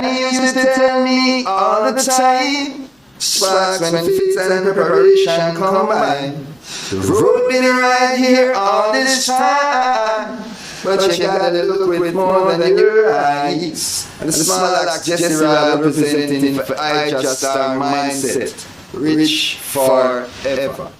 Granny used to tell me all the time, sparks when fits and preparation combine. The road been right here all this time, but you gotta look with more than your eyes. And the small acts Jesse Rob representing for I Just Our Mindset, rich forever.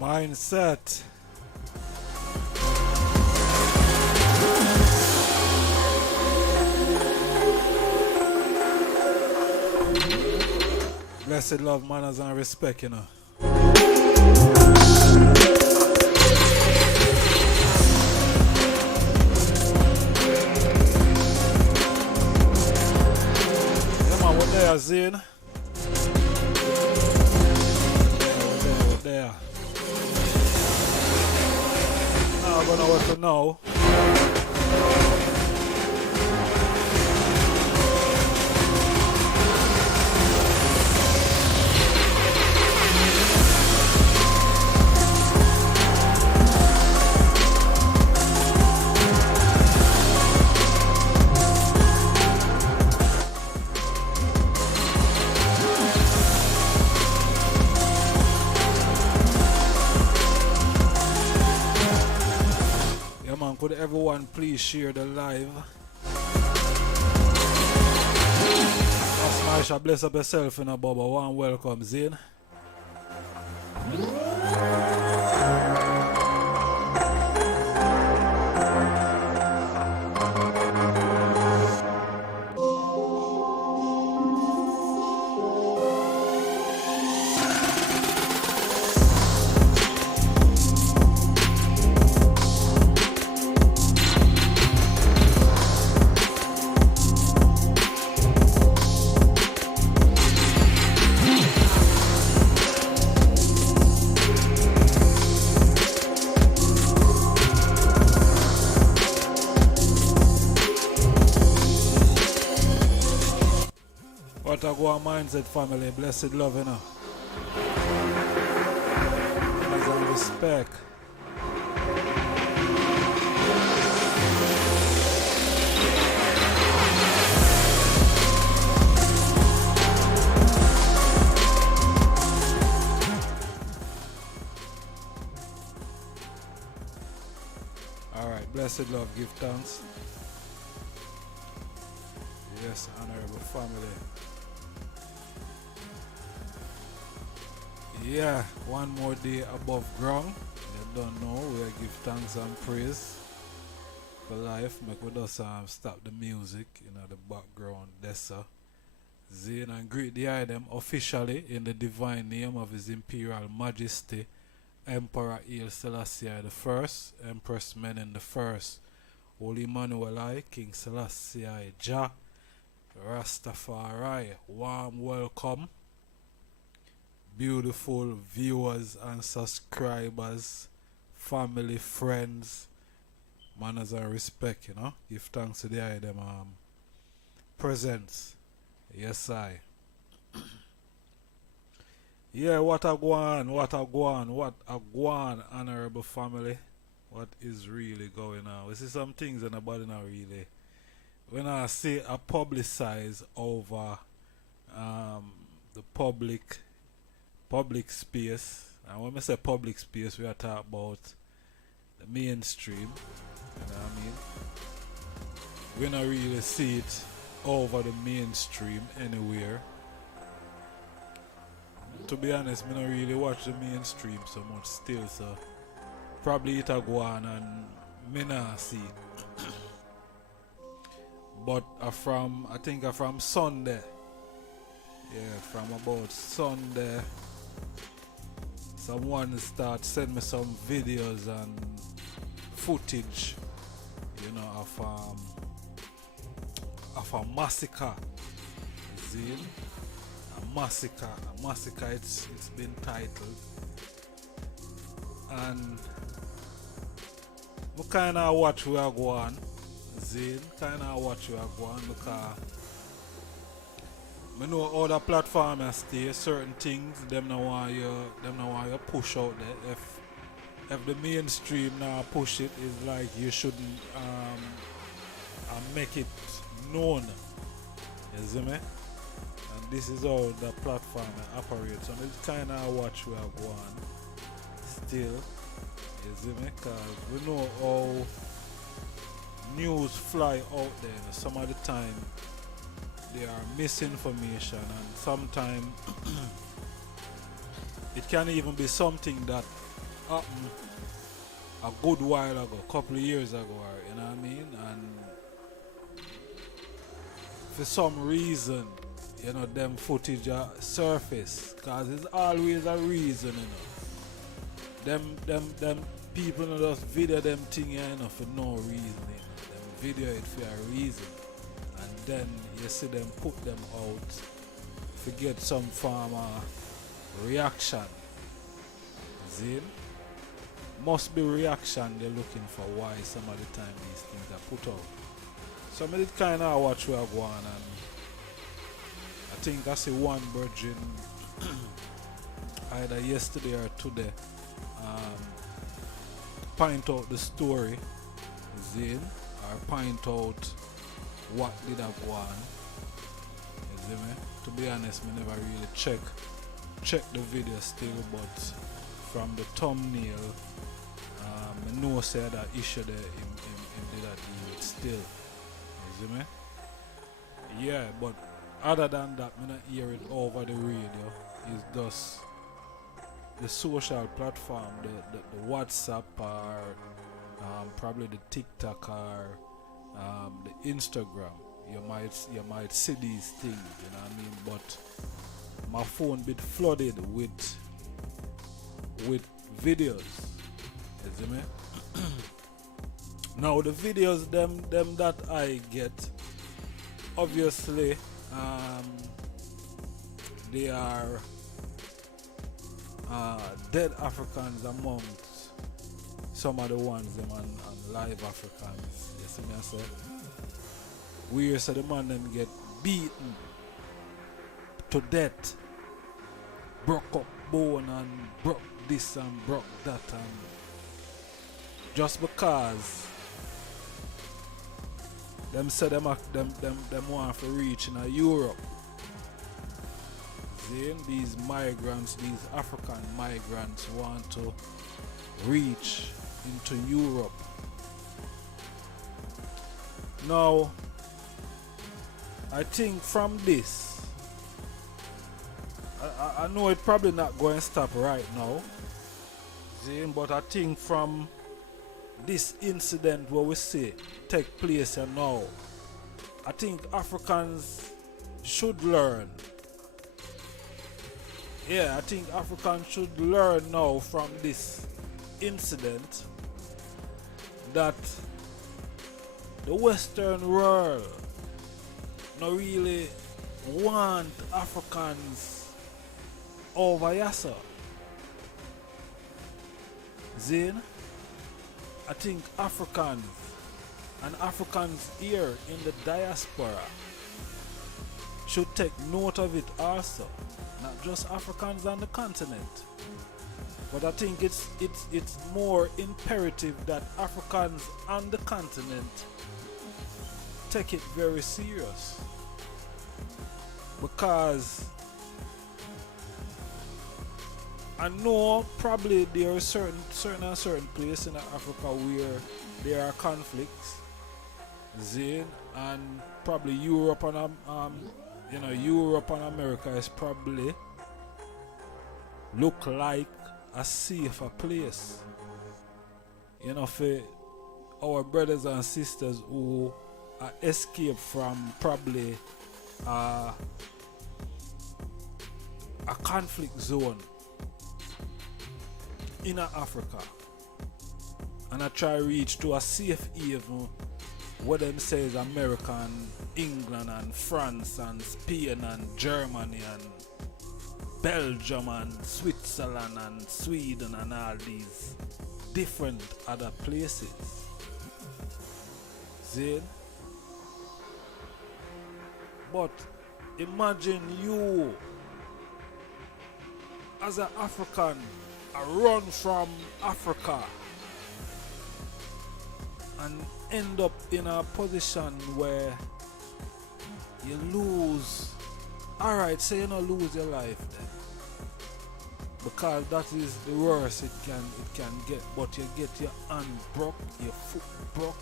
Mindset. Blessed love, manners, and respect, you know. Yeah, man, what they are seeing? What there? Now I'm gonna what to know. Could everyone please share the live. Smash, bless up yourself in a bubble. One welcome, Zane. Go mindset family, blessed love, you know. As I respect. Alright, blessed love, give thanks. Yes, honorable family. Yeah, one more day above ground. You don't know, we'll give thanks and praise for life. Make we just stop the music in the background. Dessa Zane and greet the item officially in the divine name of His Imperial Majesty Emperor Haile Selassie I, Empress Menen I, Holy Emmanuel I, King Selassie I, Jah, Rastafari. Warm welcome, beautiful viewers and subscribers, family, friends, manners and respect, you know. Give thanks to the item presence. Yes, I. Yeah, what a guan, honorable family. What is really going on? We see some things and nobody not really. When I say a publicize over the public space, and when I say public space, we are talking about the mainstream. You know what I mean? We don't really see it over the mainstream anywhere. To be honest, I don't really watch the mainstream so much still, so probably it a go on and me not see it. But I think from Sunday. Yeah, from about Sunday, someone start send me some videos and footage, you know, of a massacre. See? A massacre, it's been titled. And I kinda watch where I go on. See? Kinda watch where I go on because I know other platforms stay certain things them no want you push out there. If the mainstream now push it, it's like you shouldn't make it known. You see me? And this is how the platform operates. And it's kinda watch where I go on still. You see me? Cause we know how news fly out there. Some of the time they are misinformation, and sometimes it can even be something that happened a good while ago, a couple of years ago, you know what I mean? And for some reason, you know, them footage surface, cause there's always a reason, you know. Them people, you know, just video them thing, you know, for no reason, you know. Them video it for a reason. And then you see them put them out to get some form of reaction. See? Must be reaction they're looking for, why some of the time these things are put out. So I did kind of watch where I go on, and I think I see one virgin either yesterday or today point out the story, Zane, or point out what did I go on. You see me? To be honest, I never really check the video still, but from the thumbnail, I know say that issue there in did I deal with still. You see me? Yeah, but other than that, me not hear it over the radio. It's just the social platform, the WhatsApp or probably the TikTok or the Instagram. You might see these things, you know what I mean? But my phone bit flooded with videos. You see me? Now the videos them that I get, obviously they are dead Africans amongst some of the ones them on live Africans. You see me I say? Where so the man them get beaten to death, broke up bone and broke this and broke that, and just because them say them want to reach in Europe. See, these migrants, these African migrants want to reach into Europe. Now, I think from this, I know it's probably not going to stop right now, see, but I think from this incident where we see take place and now, I think Africans should learn. Yeah, I think Africans should learn now from this incident that the Western world not really want Africans over yassa. Zane, I think Africans and Africans here in the diaspora should take note of it also. Not just Africans on the continent, but I think it's more imperative that Africans on the continent take it very serious, because I know probably there are certain places in Africa where there are conflicts, Zane, and probably Europe and Europe and America is probably look like a safer place, you know, for our brothers and sisters who escape from probably a conflict zone in Africa, and I try to reach to a safe haven, what them say is America and England and France and Spain and Germany and Belgium and Switzerland and Sweden and all these different other places. See? But imagine you as an African run from Africa and end up in a position where you lose. Alright, say you don't lose your life then, because that is the worst it can get. But you get your hand broke, your foot broke,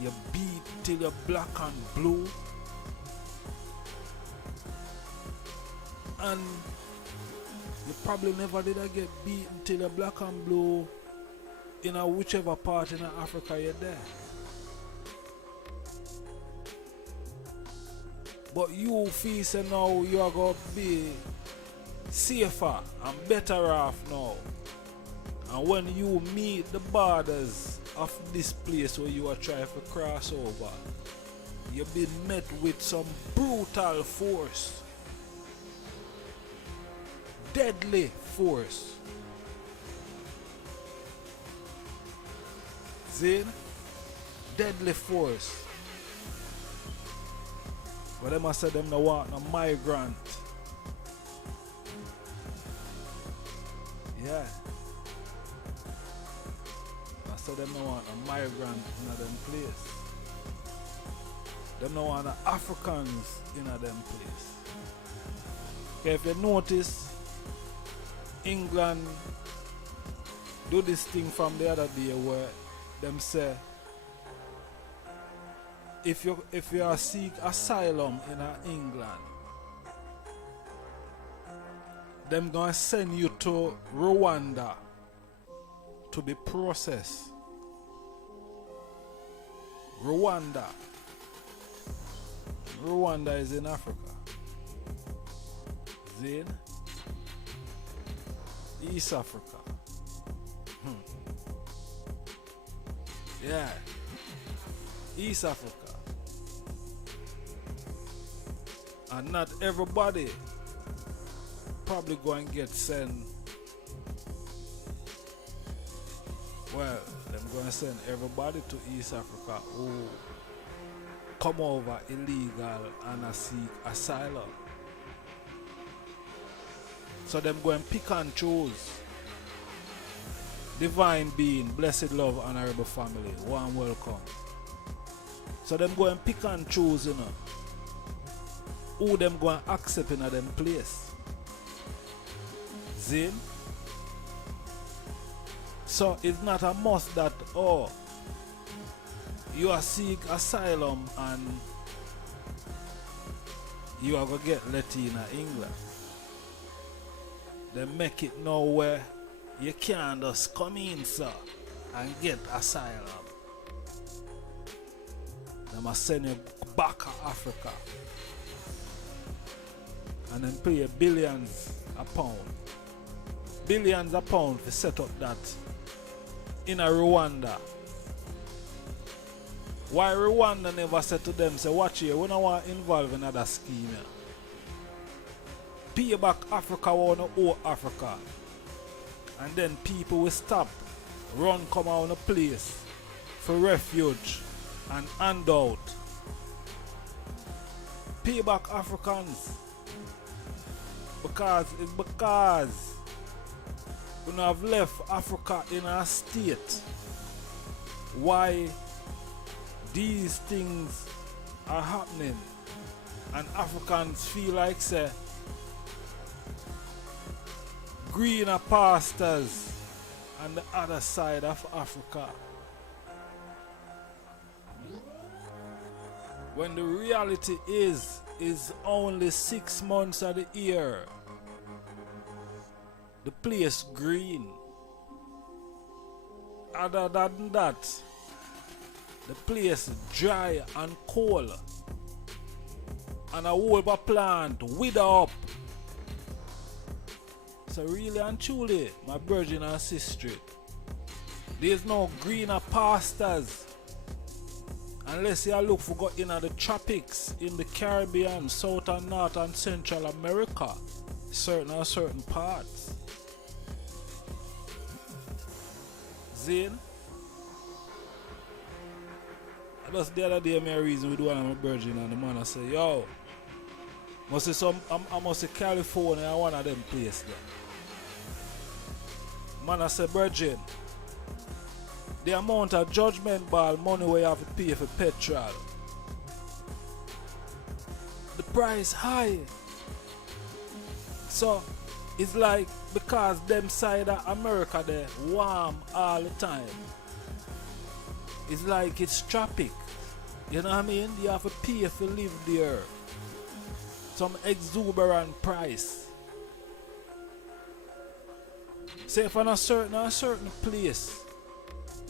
you beat till you're black and blue, and you probably never did get beaten till you're black and blue in a whichever part in Africa you're there. But you feel say now you are going to be safer and better off now. And when you meet the borders of this place where you are trying to cross over, you've been met with some brutal force, deadly force. See? Deadly force. But them I said them no want no migrant. Yeah. I said them no want a migrant in a them place. Them no want no Africans in a them place. Okay, if you notice, England do this thing from the other day where them say if you are seek asylum in England, them gonna send you to Rwanda to be processed. Rwanda is in Africa. Zin? East Africa. Yeah. East Africa. And not everybody probably going to get sent. Well, them going to send everybody to East Africa who come over illegal and seek asylum. So them going to pick and choose. Divine being, blessed love, honorable family, warm welcome. So them going to pick and choose, you know, who them going to accept in a them place. Zin? So it's not a must that, oh, you are seek asylum and you are going to get let in England. They make it know where you can't just come in, sir, and get asylum. They must send you back to Africa and then pay billions a pound. Billions a pound to set up that in a Rwanda. Why Rwanda never said to them, say, watch here, we don't want to involve in another scheme here. Pay back Africa, we want to owe Africa. And then people will stop, run come out of a place for refuge and handout. Pay back Africans. Because we have left Africa in a state why these things are happening and Africans feel like say greener pastures on the other side of Africa, when the reality is only 6 months of the year the place green. Other than that, the place dry and cold, and a whole plant wither up. So really and truly, my virgin and sister, there's no greener pastures unless you look for go in the tropics, in the Caribbean, South and North and Central America, certain parts. Zane, just the other day, my reason with one of my virgin and the man I say, yo, must say I must say California, one of them places there. Man I say, virgin, the amount of judgment ball money we have to pay for petrol, the price high. So it's like because them side of America they warm all the time. It's like it's tropic. You know what I mean? You have to pay to live there. Some exuberant price. Say if on a certain place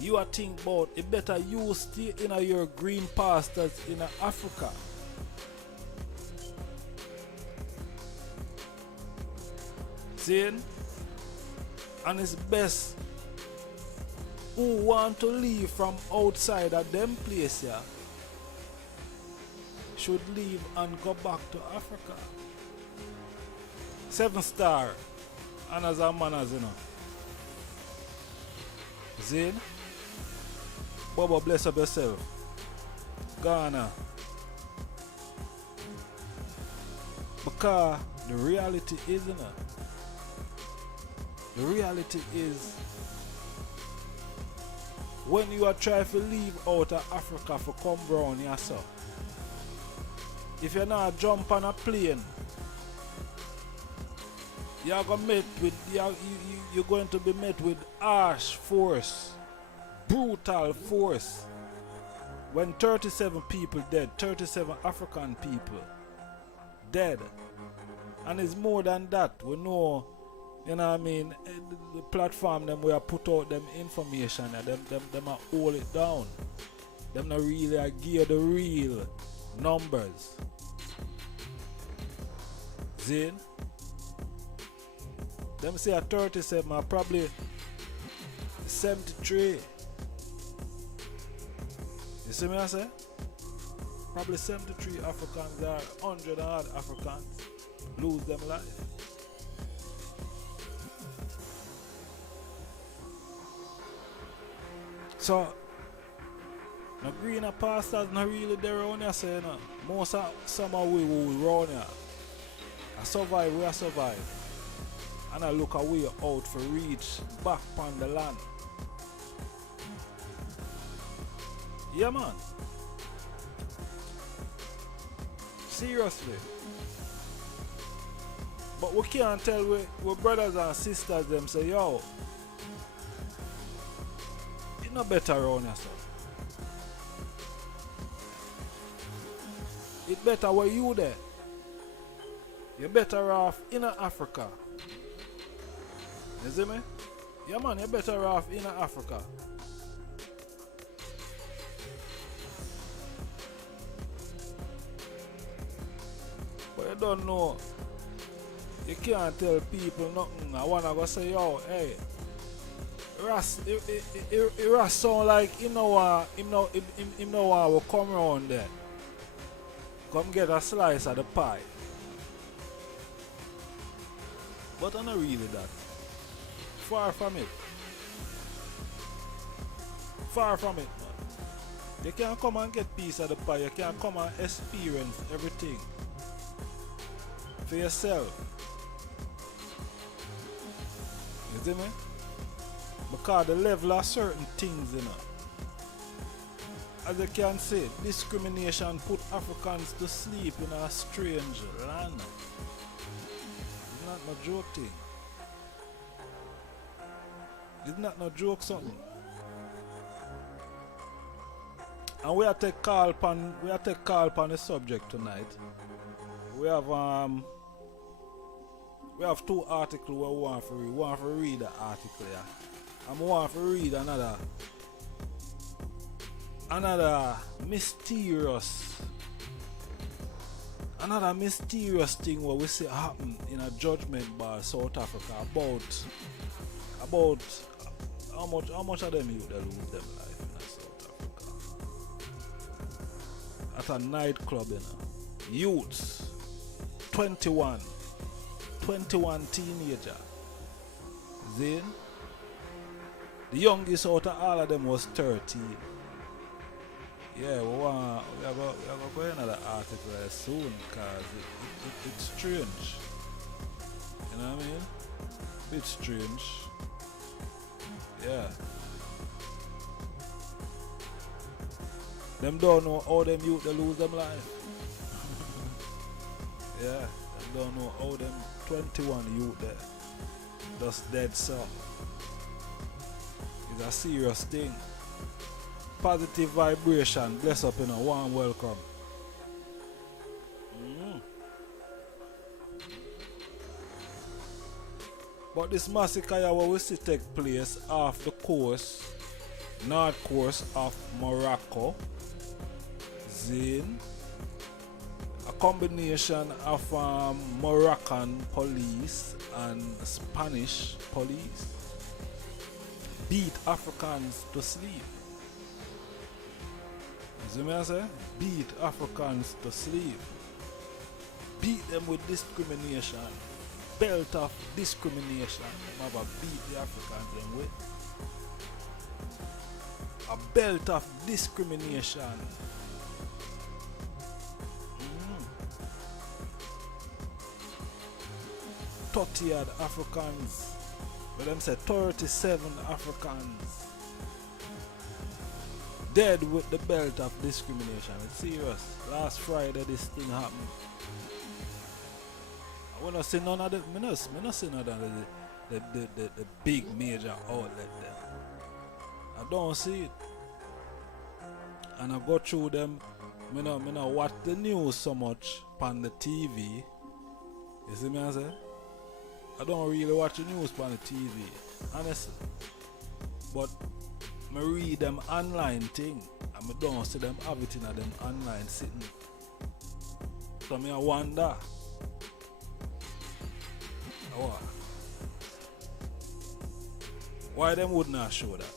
you are think about it better you stay in your green pastures in Africa. Saying, and it's best who want to leave from outside of them place here should leave and go back to Africa. 7-star and as a manners, you know. Zane, Baba, bless up yourself. Ghana. Because the reality is, you know, the reality is when you are trying to leave out of Africa for come brown yourself, if you're not jump on a plane, you're going to be met with harsh force, brutal force. when 37 people dead, 37 African people dead, and it's more than that. We know, you know what I mean, the platform them where I put out them information and them are hold it down. Them not really gear the real numbers. Zin? Them say a 37 are probably 73. You see me I say? Probably 73 Africans or 100 odd Africans lose them life. So, the greener pastors not really there around here, say, you know. Most of some of we who around here, I survive, we survive. And I look a way out for reach back on the land. Yeah, man. Seriously. But we can't tell we brothers and sisters them say, yo, it's not better around yourself. It's better where you there. You're better off in Africa. You see me? Yeah, man, you're better off in Africa. But you don't know. You can't tell people nothing. I wanna go say, yo, hey, Ras sound like him no will come around there. Come get a slice of the pie. But I'm not really that. Far from it. Far from it, man. You can't come and get piece of the pie. You can't come and experience everything for yourself. You see me? Because the level of certain things, you know. As you can see, discrimination put Africans to sleep in a strange land. It's not no joke thing. It's not no joke something. And we are take call upon the subject tonight. We have two articles we want to read. We want to read the article here. And we want to read another mysterious thing what we see happen in a judgment bar South Africa about how much of them youth they lose them life in South Africa. At a nightclub, you know. Youths 21 teenager. Then the youngest out of all of them was 13. Yeah, we are going to go another article soon because it's strange. You know what I mean? It's strange. Yeah. Them don't know how them youth they lose them life. Yeah, them don't know how them 21 youth there just dead so. It's a serious thing. Positive vibration, bless up, you know, warm welcome. But this massacre what we see take place off the coast, north coast of Morocco, Zin, a combination of Moroccan police and Spanish police beat Africans to sleep. You see me I say? Beat Africans to sleep. Beat them with discrimination. Belt of discrimination. Them have a beat the Africans them with. A belt of discrimination. 30 odd Africans. But them say 37 Africans dead with the belt of discrimination. It's serious. Last Friday this thing happened. I don't see none of them. I don't see none of the big major outlet there. I don't see it. and I go through them. Me no watch the news so much on the TV. You see me I say? I don't really watch the news on the TV, honestly. But I read them online thing, and I don't see them have it in them online sitting. So I wonder, why them would not show that?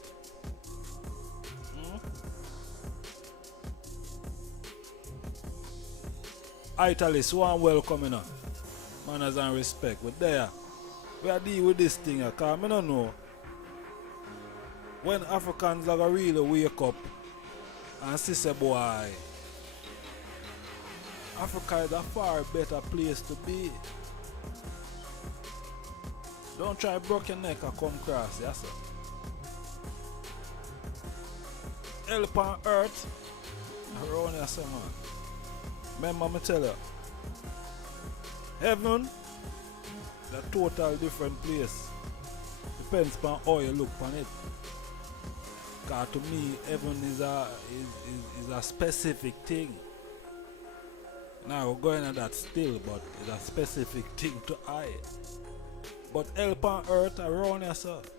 Italy, one welcoming up. Manners and respect. But there, we are dealing with this thing because I don't know when Africans are going to really wake up and say, boy, Africa is a far better place to be. Don't try break your neck and come cross, yes sir. Help on earth, around here, man. Remember me tell you, heaven, a total different place. Depends on how you look on it. Because to me, heaven is a specific thing. Now we're going at that still, but it's a specific thing to I. But help on earth around yourself.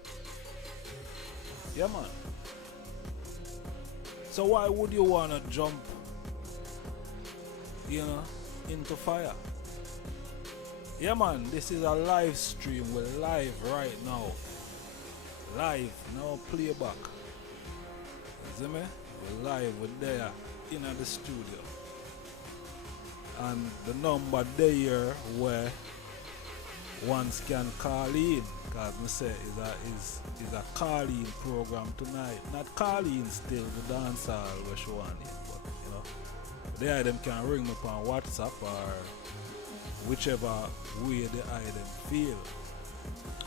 Yeah man. So why would you wanna jump, into fire? Yeah man, this is a live stream. We're live right now. Live, no playback. You see me? We're live, we're there in the studio. And the number there where ones can call in, because I say is a call-in program tonight. Not call-in still, the dancehall we're showing it, but there them can ring me up on WhatsApp or whichever way they them feel.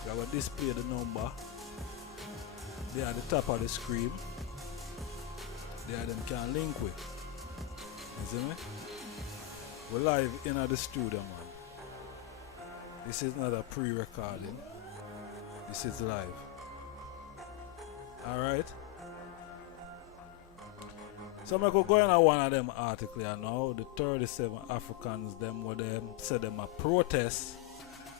I will display the number there at the top of the screen. There them can link with. You see me? We're live in the studio, man. This is not a pre-recording. This is live. Alright? So I'm going to go in one of them articles now. The 37 Africans, them where them say them a protest.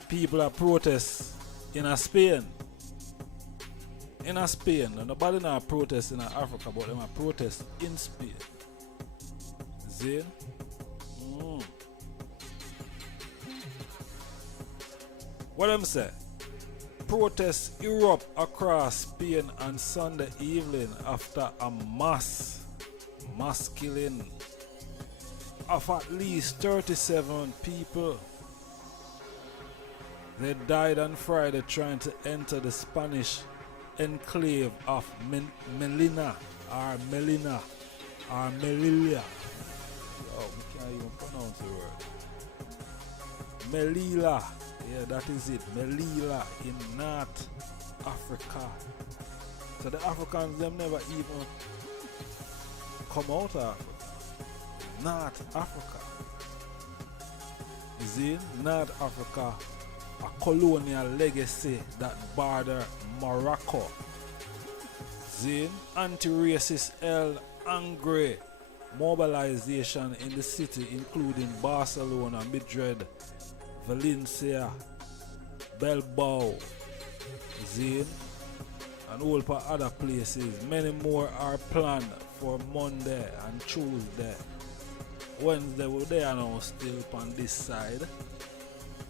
People are protest in Spain. In Spain. And nobody not protest in Africa, but them a protest in Spain. See? What them say? Protests erupt across Spain on Sunday evening after a mass killing of at least 37 people. They died on Friday trying to enter the Spanish enclave of Melilla. Oh, we can't even pronounce the word. Melilla. Yeah, that is it. Melilla in North Africa. So the Africans, them never even come out of Africa. North Africa. You see, North Africa, a colonial legacy that border Morocco. See, anti-racist El Angry mobilization in the city, including Barcelona, Madrid, Valencia, Bilbao, Zane, and all for other places. Many more are planned for Monday and Tuesday. Wednesday we're there now still on this side.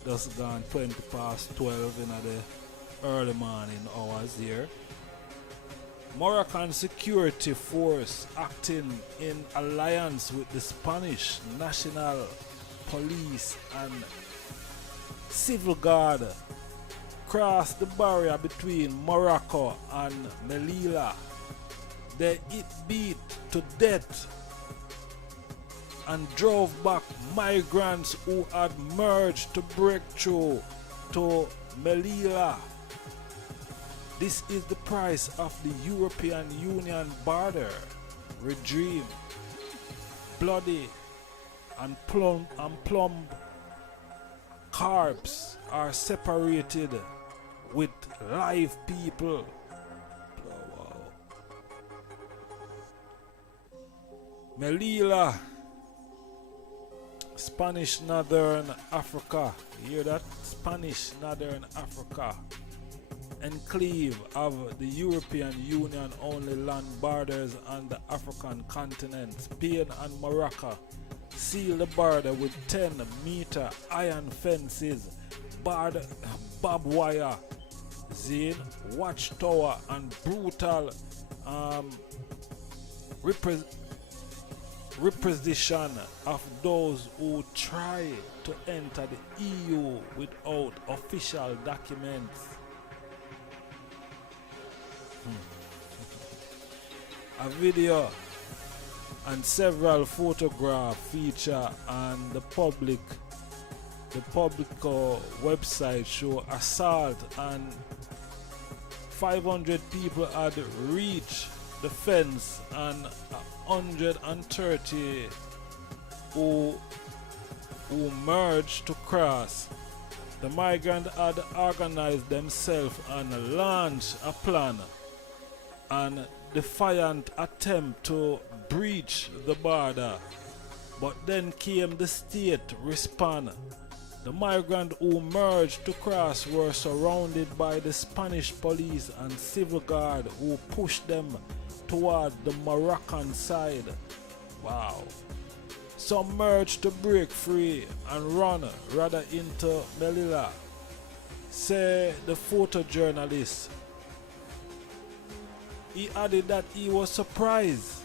Just gone 20 past 12 in the early morning hours here. Moroccan security force acting in alliance with the Spanish National Police and Civil Guard crossed the barrier between Morocco and Melilla. They beat to death and drove back migrants who had merged to break through to Melilla. This is the price of the European Union border regime. Bloody and plumb carbs are separated with live people. Oh, wow. Melilla, Spanish Northern Africa. You hear that? Spanish Northern Africa. Enclave of the European Union only land borders on the African continent. Spain and Morocco seal the border with 10-meter iron fences, barbed wire, watchtower, and brutal representation of those who try to enter the EU without official documents. A video and several photographs feature on the public website show assault, and 500 people had reached the fence and 130 who merged to cross. The migrants had organized themselves and launched a plan and defiant attempt to breach the border, but then came the state response. The migrants who merged to cross were surrounded by the Spanish police and civil guard who pushed them toward the Moroccan side. Wow. Some merged to break free and run rather into Melilla, say the photojournalist. He added that he was surprised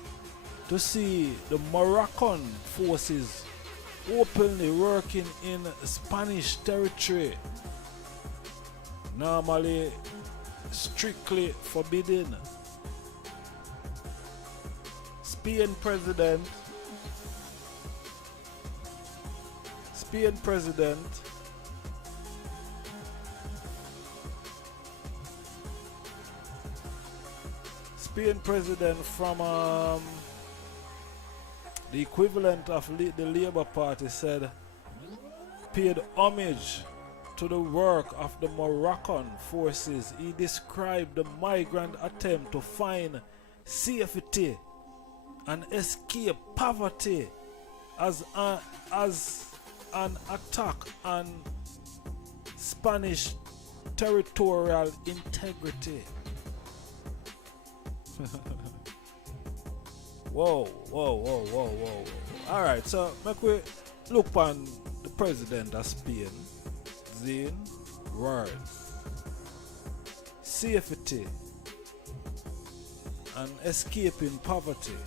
to see the Moroccan forces openly working in Spanish territory, normally strictly forbidden. Spain President from the equivalent of the Labour Party said paid homage to the work of the Moroccan forces. He described the migrant attempt to find safety and escape poverty as an attack on Spanish territorial integrity. Whoa. Alright, so make we look on the president of Spain. Words. Safety and escaping poverty.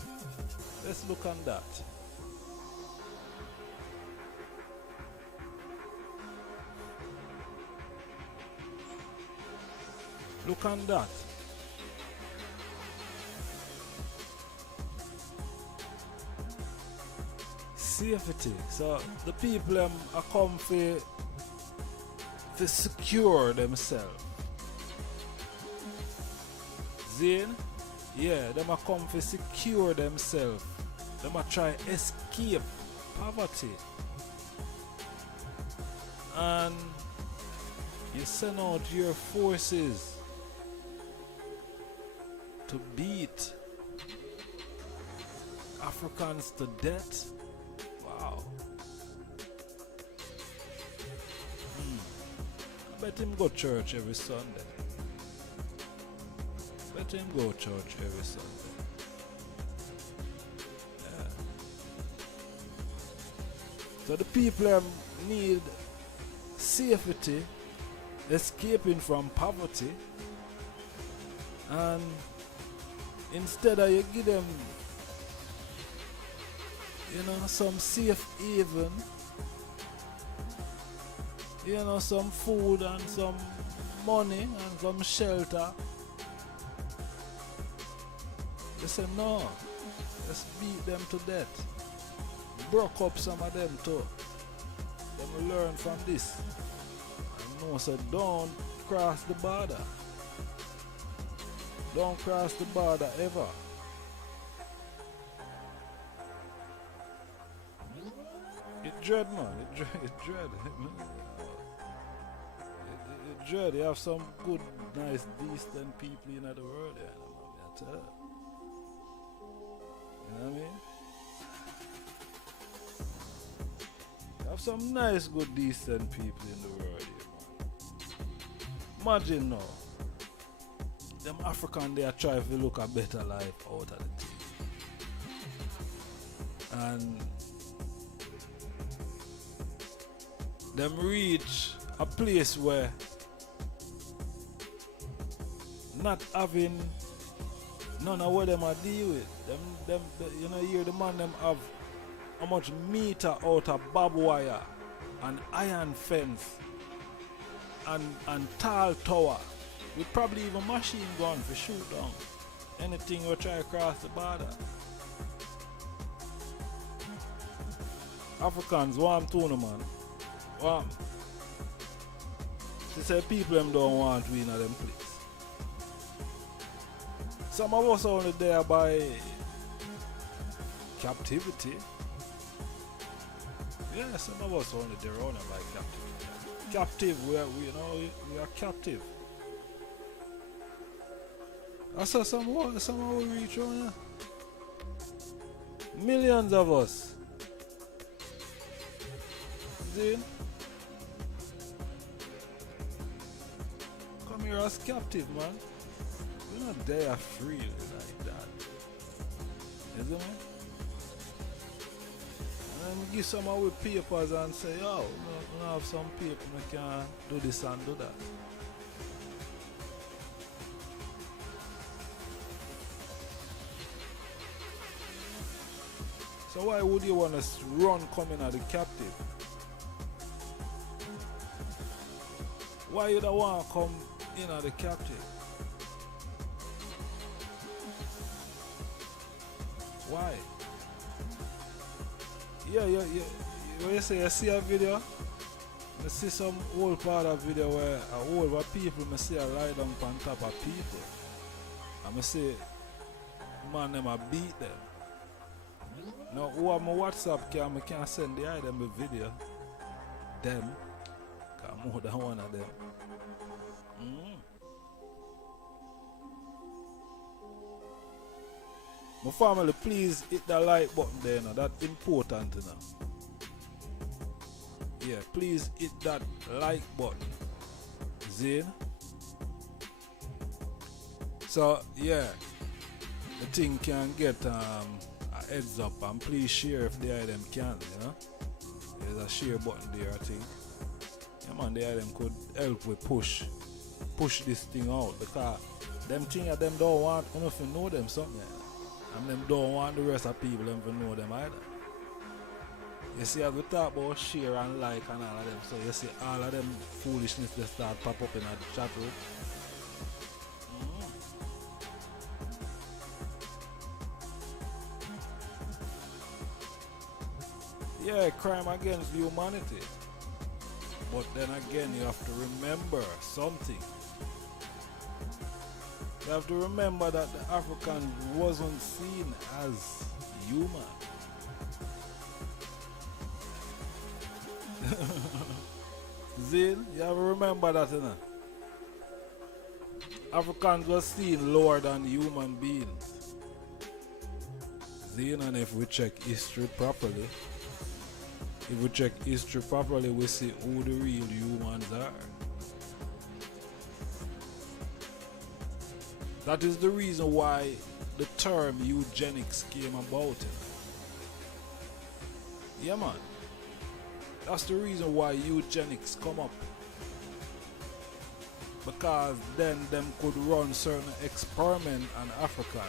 Let's look on that. Look on that. Safety. So the people are come to secure themselves. Zane? Yeah, them are come to secure themselves. Them are try escape poverty. And you send out your forces to beat Africans to death. Wow. I bet him go church every Sunday. Bet him go church every Sunday. Yeah. So the people need safety, escaping from poverty, and instead of you give them, some safe haven, some food and some money and some shelter, they say no, let's beat them to death. Broke up some of them too. Them will learn from this. And no, so don't cross the border. Don't cross the border ever. It dread, man. It dread. It dread. You have some good, nice, decent people in the world. Yeah, I tell you. You know what I mean? have some nice, good, decent people in the world here, man. Imagine now, them African they are trying to look a better life out of the thing. And them reach a place where not having none of what them are deal with. Them, you know, here the man them have how much meter out of barbed wire and iron fence and tall tower with probably even machine gun for shoot down anything you try to cross the border. Africans want to know, man. Want. They say people them don't want we in them place. Some of us are only there by captivity. Yeah, some of us are only there only by captivity. Captive, we are captive. I saw some will reach on here. Millions of us. See? Come here as captive, man. We're not there freely like that. Isn't it? And then give some of with papers and say, oh, we have some paper, we can do this and do that. So why would you want to run coming at the captive? Why you don't want to come in at the captive? Why? Yeah. When you say you see a video, I see some old part of video where a whole of people I see a lie down on top of people. And I say, man, them a beat them. Now, who have my WhatsApp cam, I can't send the item a video. Them, cause more than one of them. My family, please hit the like button there now. That's important now. Yeah, please hit that like button. Zane. So yeah, the thing can get a heads up, and please share if the item can, you know. There's a share button there, I think. Yeah man, the item could help with push this thing out, because them thing them don't want enough to know them something. And them don't want the rest of people them to know them either. You see, as we talk about share and like and all of them, so you see all of them foolishness that start pop up in the chat room. Yeah, crime against humanity. But then again, you have to remember something. You have to remember that the African wasn't seen as human. Zin, you have to remember that, you know. Africans were seen lower than human beings. Zin, and if we check history properly, we see who the real humans are. That is the reason why the term eugenics came about. Yeah man. That's the reason why eugenics come up. Because then them could run certain experiments on Africans.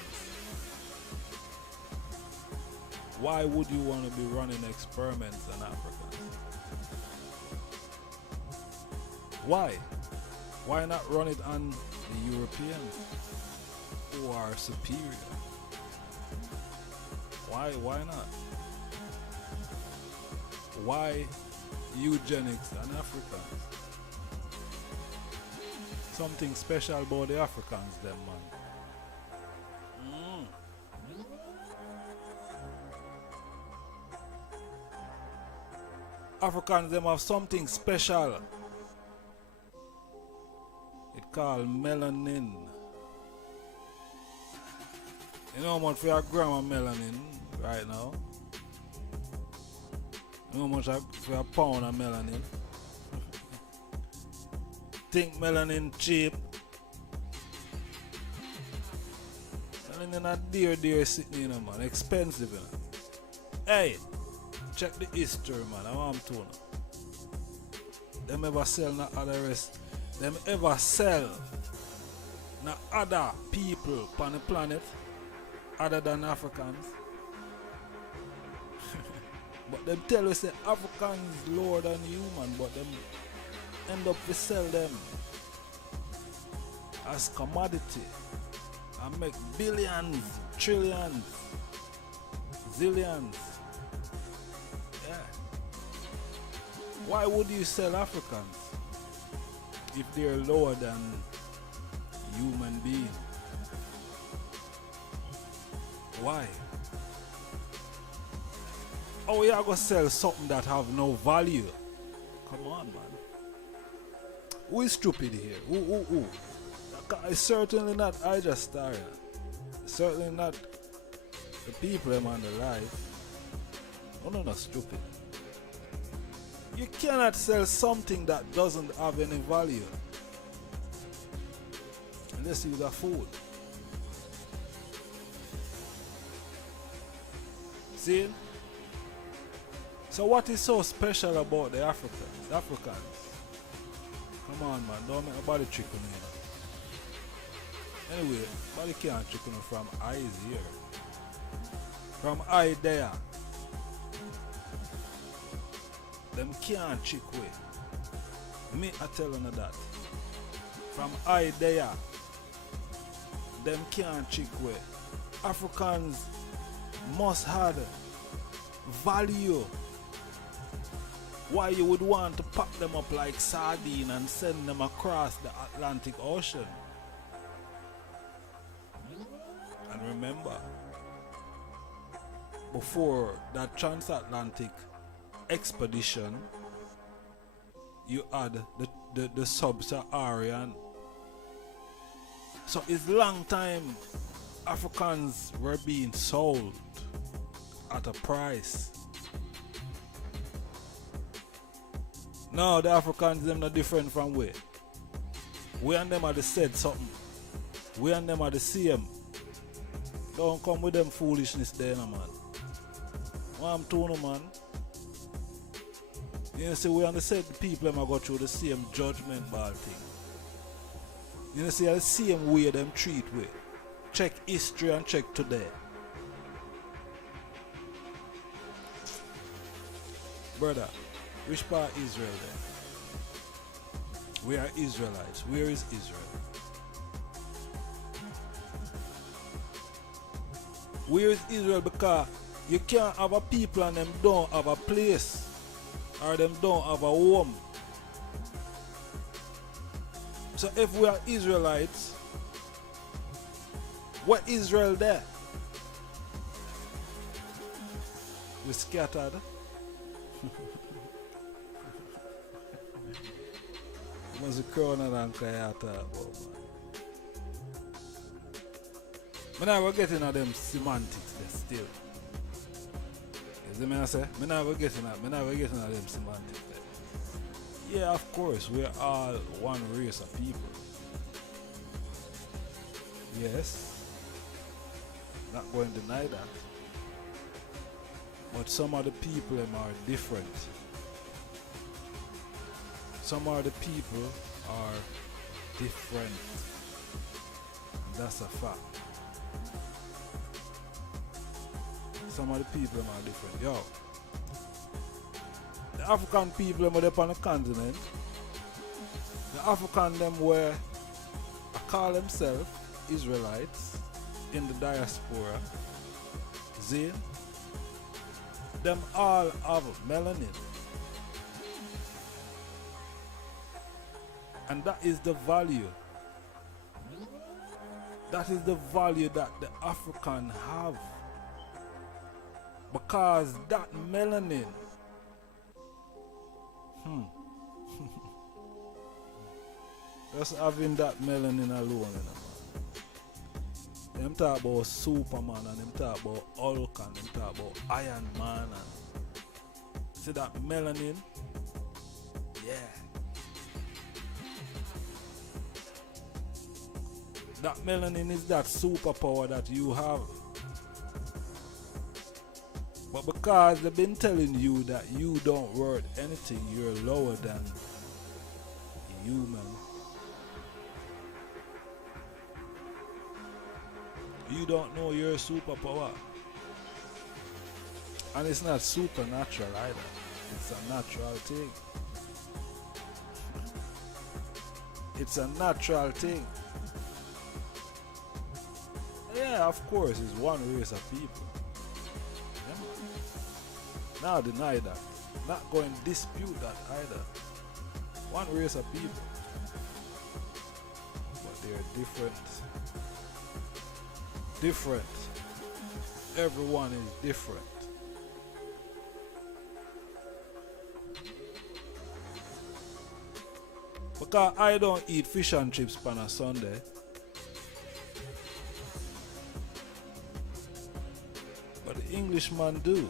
Why would you want to be running experiments on Africans? Why? Why not run it on the Europeans who are superior? Why not? Why eugenics on Africans? Something special about the Africans them, man. Africans them have something special. It called melanin. You know how much for your grandma melanin right now? You how much for a pound of melanin? Think melanin cheap? Melanin a dear sitting, you know, man. Expensive, you know. Hey, check the history, man. I want to know. Them ever sell no other rest? Them ever sell no other people on the planet other than Africans? But them tell us that Africans lower than human, but them end up to sell them as commodity and make billions, trillions, zillions. Yeah. Why would you sell Africans if they're lower than human beings? Why? Oh, you are gonna sell something that have no value? Come on, man. Who is stupid here? Who? It's certainly not YardSlangz. Certainly not the people them on the live. No, stupid. You cannot sell something that doesn't have any value unless you got food. See? So what is so special about the Africans? Come on, man, don't make nobody trick on you. Anyway, nobody can't trick on you from eyes here. From eye there. Them can't trick away. Me, I tell you that. From eye there. Them can't trick away. Africans must have value. Why you would want to pack them up like sardine and send them across the Atlantic Ocean? And remember, before that transatlantic expedition, you had the sub-Saharan. So it's long time Africans were being sold at a price. Now the Africans them not different from we. We and them are the said something. We and them are the same. Don't come with them foolishness there, no, man. What I'm telling you, man. You know, see, we and the said people them are go through the same judgment ball thing. You know, see, the same way them treat we. Check history and check today. Brother, which part Israel then? We are Israelites. Where is Israel? Where is Israel? Because you can't have a people and them don't have a place. Or them don't have a home. So if we are Israelites, what Israel there? We scattered. Must be corona and kayata about, man. I'm not getting at them semantics there still. You see me I say? I'm not getting at them semantics there. Yeah, of course, we're all one race of people. Yes. Not going to deny that. But some of the people them are different. Some of the people are different. That's a fact. Some of the people are different. Yo, the African people them up on the continent, the African them were call themselves Israelites in the diaspora. See? Them all have melanin. And that is the value. That is the value that the African have. Because that melanin. Just having that melanin alone, you know. Them talk about Superman and them talk about Hulk and them talk about Iron Man and See that melanin? Yeah. That melanin is that superpower that you have. But because they've been telling you that you don't worth anything, you're lower than human. You don't know your superpower. And it's not supernatural either. It's a natural thing. It's a natural thing. Yeah, of course, it's one race of people. Yeah. Now deny that. Not going to dispute that either. One race of people. But they're different. Different. Everyone is different. Because I don't eat fish and chips on a Sunday. But the Englishman do.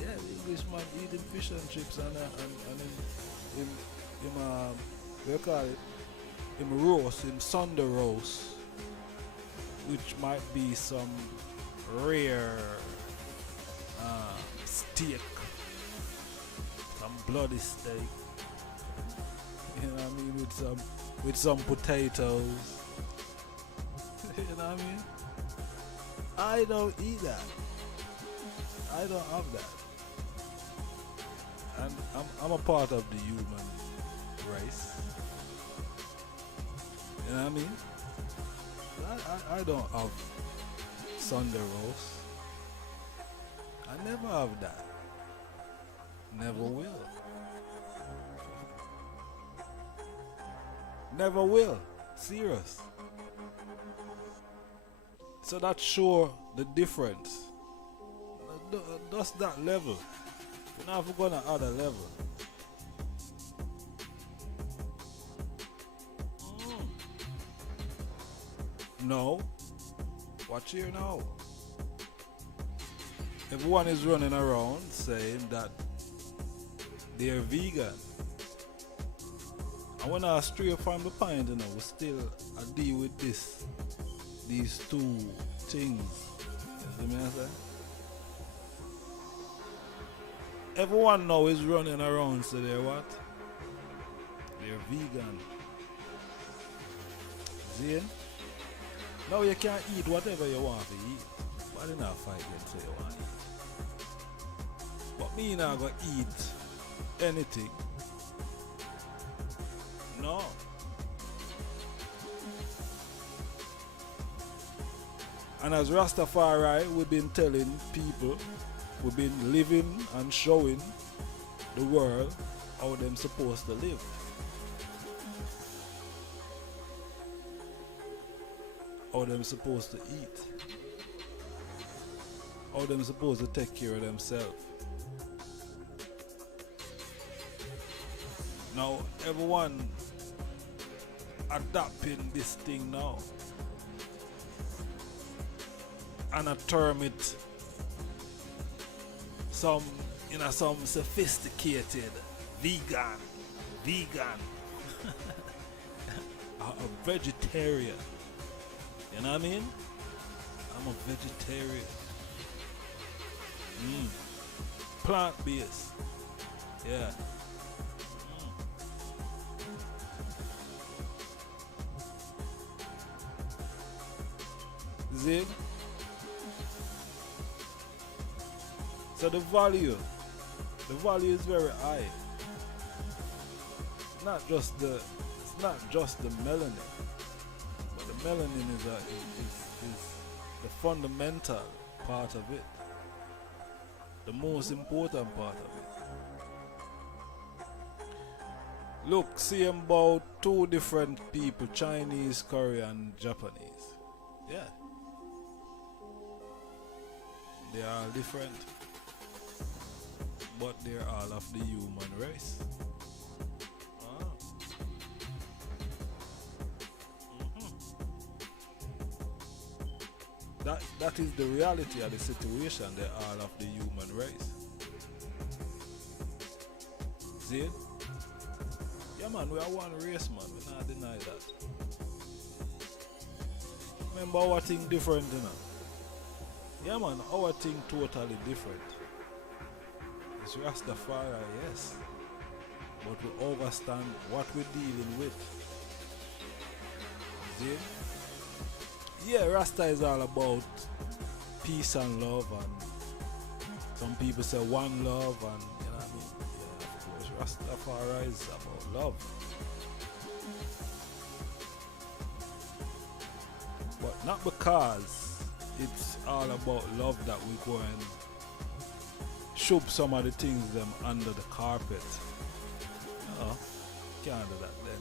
Yeah, the Englishman eating fish and chips and him what do you call it? Him roast, him Sunday roast, which might be some rare steak, some bloody steak. You know what I mean? With some potatoes. You know what I mean? I don't eat that. I don't have that. And I'm a part of the human race. You know what I mean? I don't have Sunday roast. I never have that. Never will. Never will. Serious. So that show the difference. That's that level. You're not going to add a level. No. Watch here now. Everyone is running around saying that they're vegan. And when I stray from the point, you know, we still deal with these two things. You see me I say? Everyone now is running around, so they're what? They're vegan. See? Now you can eat whatever you want to eat. But I didn't fight them say you want to eat. But me not gonna eat anything. No. And as Rastafari, we've been telling people, we've been living and showing the world how them supposed to live. How them supposed to eat. How them supposed to take care of themselves. Now everyone adapting this thing now. And I term it some sophisticated vegan. A vegetarian. You know what I mean? I'm a vegetarian. Plant-based. Yeah. See? So the value is very high. It's not just the melanin, but the melanin is the fundamental part of it, the most important part of it. Look, see about two different people, Chinese, Korean, Japanese. Yeah. They are all different, but they're all of the human race. That that is the reality of the situation, the all of the human race. See? Yeah man, we are one race man, we not deny that. Remember our thing different, you know? Yeah man, our thing totally different. It's Rastafari, yes. But we understand what we're dealing with. See? Yeah, Rasta is all about peace and love, and some people say one love, and you know what I mean? Yeah, of course, Rastafari is about love. But not because it's all about love that we go and shove some of the things them under the carpet. Can't do that. Then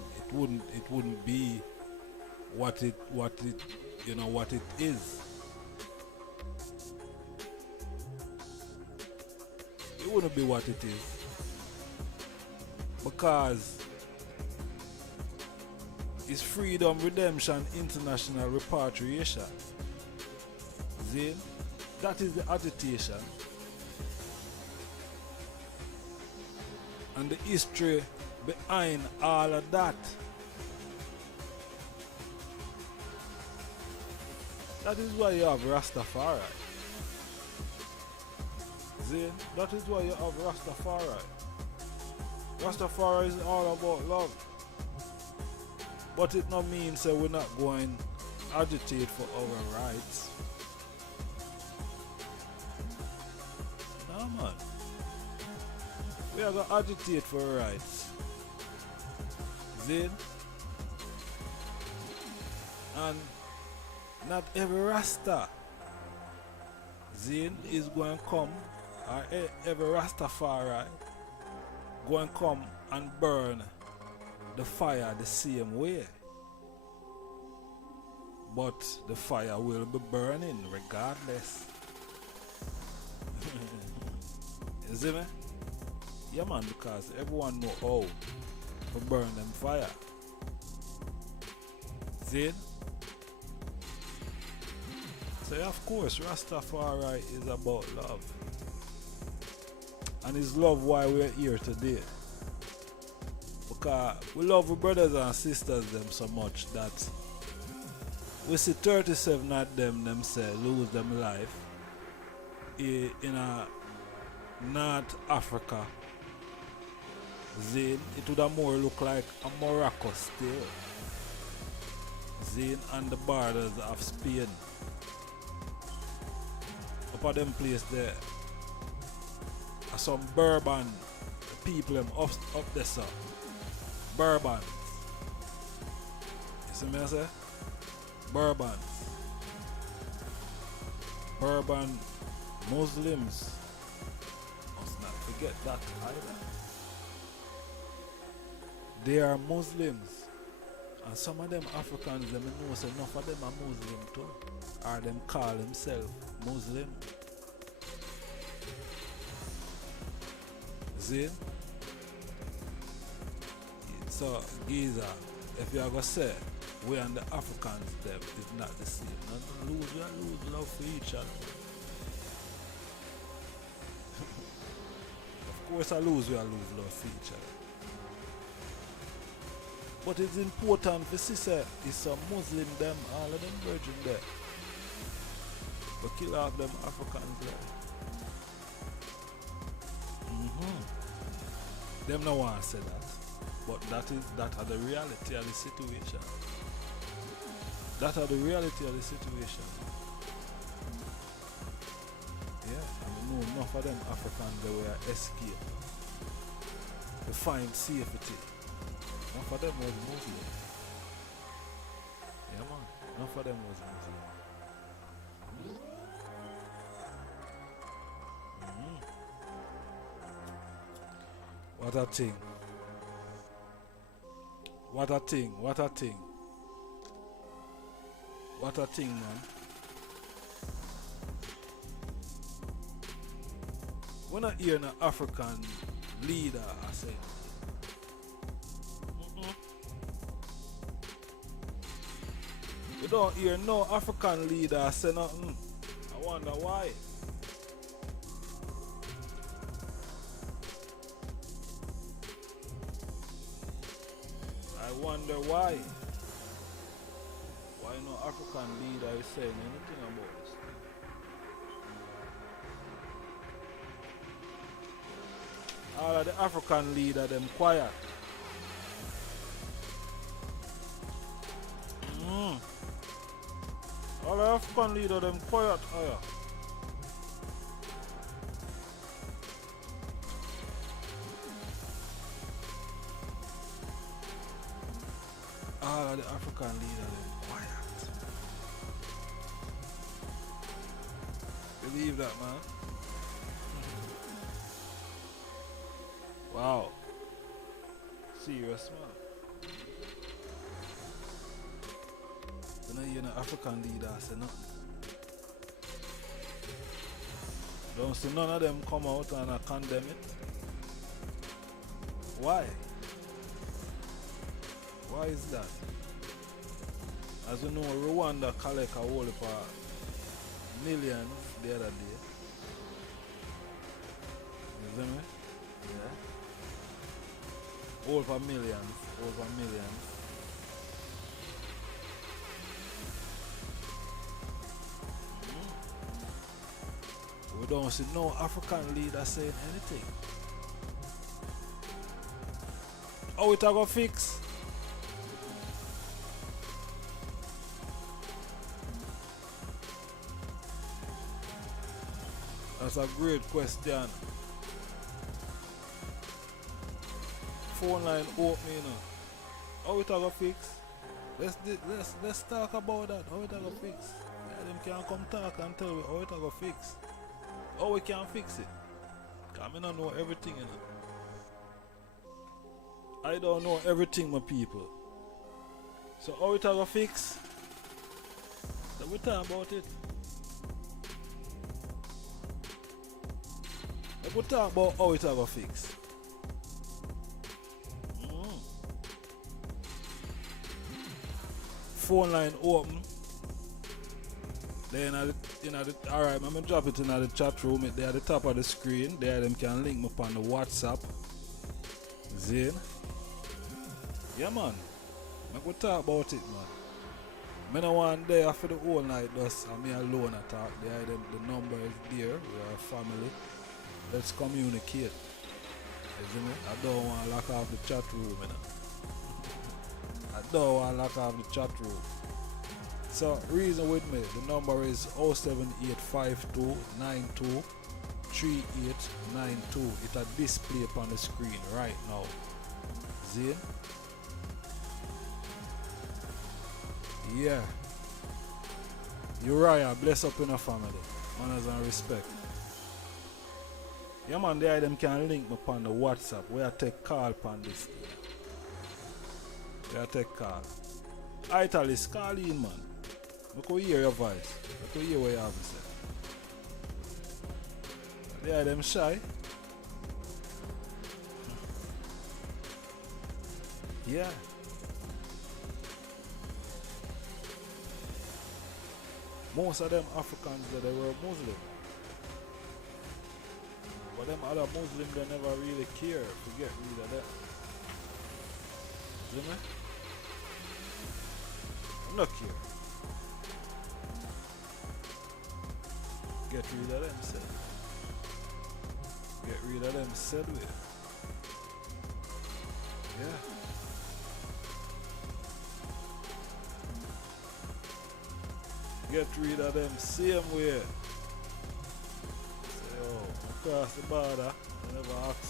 it wouldn't be what it is. It wouldn't be what it is. Because it's freedom, redemption, international repatriation. See? That is the agitation. And the history behind all of that. That is why you have Rastafari. See? That is why you have Rastafari. Rastafari is all about love. But it not means that we're not going to agitate for our rights. No man. We are going to agitate for our rights. See? And not every Rasta Zine is going to come, or every Rastafari going to come and burn the fire the same way. But the fire will be burning regardless. You see me? Yeah man, because everyone know how to burn them fire. See? So of course Rastafari is about love. And it's love why we're here today. Because we love our brothers and sisters them so much that we see 37 of them say lose them life in a North Africa. Zine, it would have more look like a Morocco still. Zine on the borders of Spain. Up at them place there are some Bourbon people them up there sir. Bourbons. You see me I say? Bourbons. Bourbon Muslims. Must not forget that either. They are Muslims. And some of them Africans, them know say enough of them are Muslim too. Or them call themselves Muslim. See? So, Giza, if you are going to say, we and the Africans them is not the same. We lose love for each other. Of course we lose love for each other. But it's important to see say it's a Muslim them, all of them virgin there. But kill off them Africans there. Them no want to say that. But that are the reality of the situation. That are the reality of the situation. Yeah, I know enough of them Africans they were escape to find safety. Enough of them was Muslim. Yeah man, enough of them was Muslim. What a thing. What a thing, what a thing. What a thing, man. When I hear an African leader, I say, we don't hear no African leader say nothing. wonder why. I wonder why. Why no African leader is saying anything about this thing? All of the African leader them quiet. All the African leader them quiet. Oh yeah. All of the African leader them quiet. Believe that, man. Wow. Serious, man. You know, African leaders say nothing. Don't see none of them come out and condemn it. Why? Why is that? As you know, Rwanda collect a whole heap of millions the other day. You see me? Yeah. Over millions. We don't see no African leader saying anything. Oh, it a go fix? That's a great question. Phone line open, you know. How it a go fix? Let's talk about that. How it a go fix? Yeah, them can come talk and tell me how it a go fix. How we can fix it? Cause I don't know everything, you know. I don't know everything, my people. So how it a go fix? Then we talk about it. Then we talk about how it a go fix. Phone line open. Then alright, I'm gonna drop it in the chat room. They at the top of the screen. There them can link me up on the WhatsApp. Zane. Yeah, man. I go talk about it, man. I don't want there for the whole night just and me alone I talk. There the number is there. We are a family. Let's communicate. You see me? I don't want to lock off the chat room, you know. I don't want to lock off the chat room. So reason with me, the number is 07852923892. It's a display upon the screen right now. See? Yeah. Uriah, bless up in a family. Manners and respect. Yeah, man, there them can link me upon the WhatsApp where I take call upon this thing. Where I take call. I tell this, call in, man. I can hear your voice. I can hear what you have to say. They are them shy. Yeah. Most of them Africans they were Muslim. But them other Muslims they never really care to get rid of them. You know? I'm not care. Get rid of them, said. Get rid of them, said with. Yeah. Get rid of them same way. Say, oh, across the border, I never ask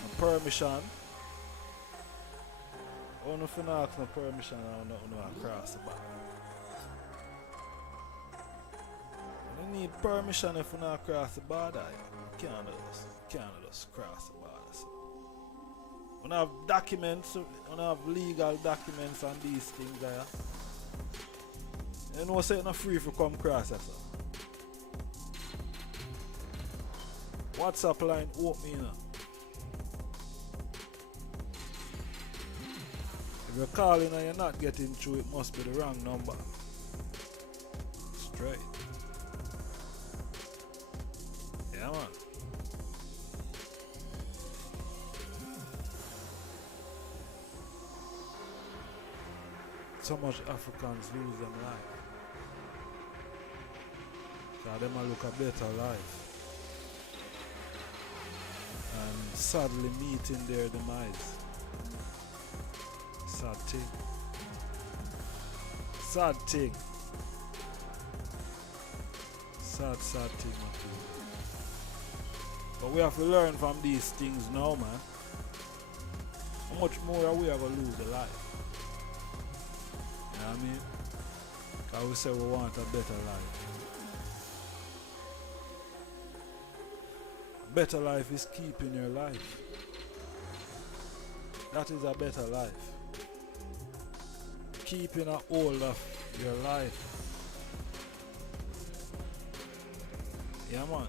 no permission. Oh, no, if you not ask no permission, I don't know across the border. You need permission if you not cross the border. You can't just cross the border. So. When I have documents, when I have legal documents on these things there, you know say it's not free for come cross that. WhatsApp line open, you know. If you're calling and you're not getting through, it must be the wrong number. Straight. Yeah, man. So much Africans lose them life. Cause them a look a better life. And sadly meeting their demise. Sad thing. Sad thing. Sad thing, my people. But we have to learn from these things now, man. How much more are we gonna lose the life? You know what I mean? Cause we say we want a better life. Better life is keeping your life. That is a better life. Keeping a hold of your life. Yeah, man.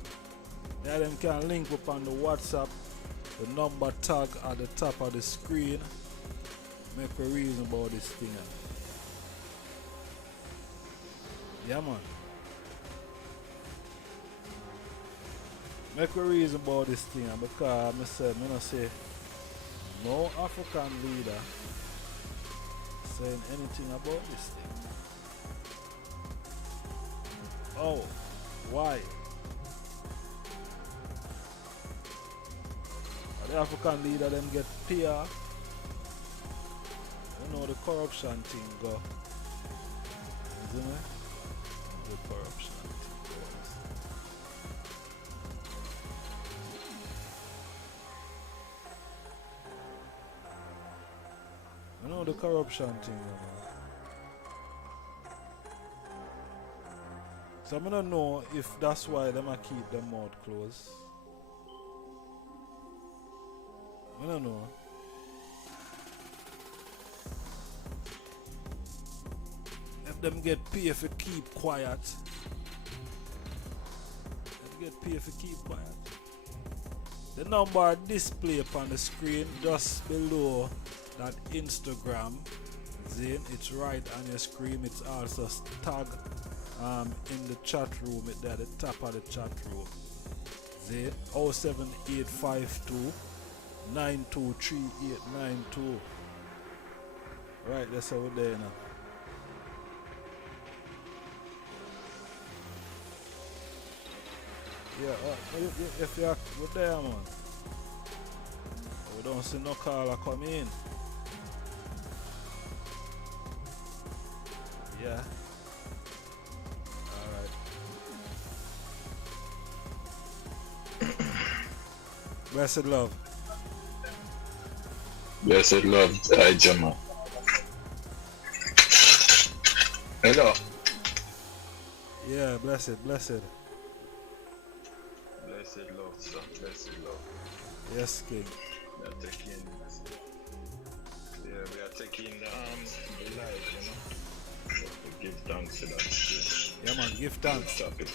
Yeah, them can link up on the WhatsApp, the number tag at the top of the screen. Make a reason about this thing. Yeah, man. Make a reason about this thing because I said, I say, no African leader saying anything about this thing. Oh, why? The African leader them get PR. You know the corruption thing go. Isn't it? The corruption thing goes. You know the corruption thing, you know. So I don't know if that's why them a keep their mouth closed. I don't know. If them get paid if you keep quiet. Them get paid if you keep quiet. The number display upon the screen just below that Instagram. See, it's right on your screen. It's also tagged in the chat room. It's at the top of the chat room. See, 07852 923892. Right, that's how we're there now. Yeah, if you're there, man. We don't see no caller come in. Yeah. Alright. Blessed love. Blessed love, hi Jama. Hello. Yeah, blessed. Blessed love, sir. Blessed love. Yes, King. We are taking the life, you know. We give thanks to that. Yeah, man, give thanks. Good topic.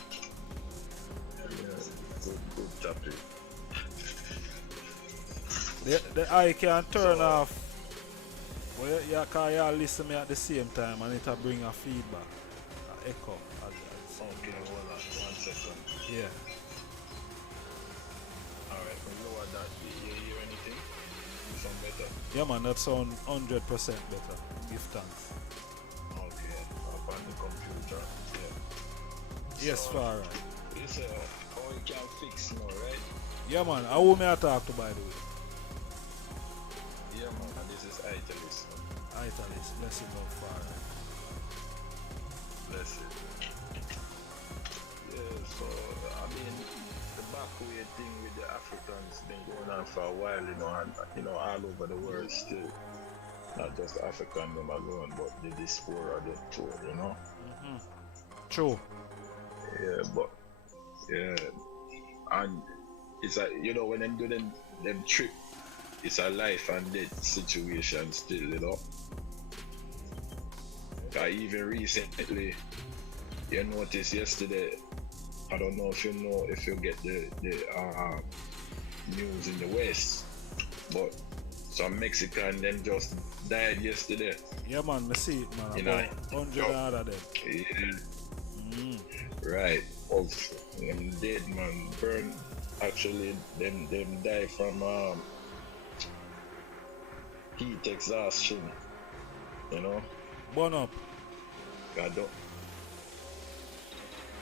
Yeah, good topic. The eye can turn off. Well, you can listen me at the same time and it'll bring a feedback, an echo. Okay, hold on, 1 second. Yeah. Alright, when you lower that, you hear anything? You sound better? Yeah, man, that sound 100% better. Give thanks. Okay, up on the computer. Yeah. Yes, So, far right. You say how you can fix now, right? Yeah, man, I who me I talk to, by the way. Yeah, man, and this is Italis. Italis, blessed love, far right. Blessed. Yeah, so, I mean, the backway thing with the Africans been going on for a while, you know, and, you know, all over the world still. Not just African them alone, but the diaspora them too, you know. Mm-hmm. True. Yeah, but, yeah, and it's a, you know, when them do them trip, it's a life and death situation still, you know. Even recently, you noticed yesterday, I don't know if you get the news in the West, but some Mexican them just died yesterday. Yeah, man, I see it, man. You know, 100 out of them. Yeah. Right. Of them dead, man. actually them die from heat exhaustion, you know. Burn up. I don't.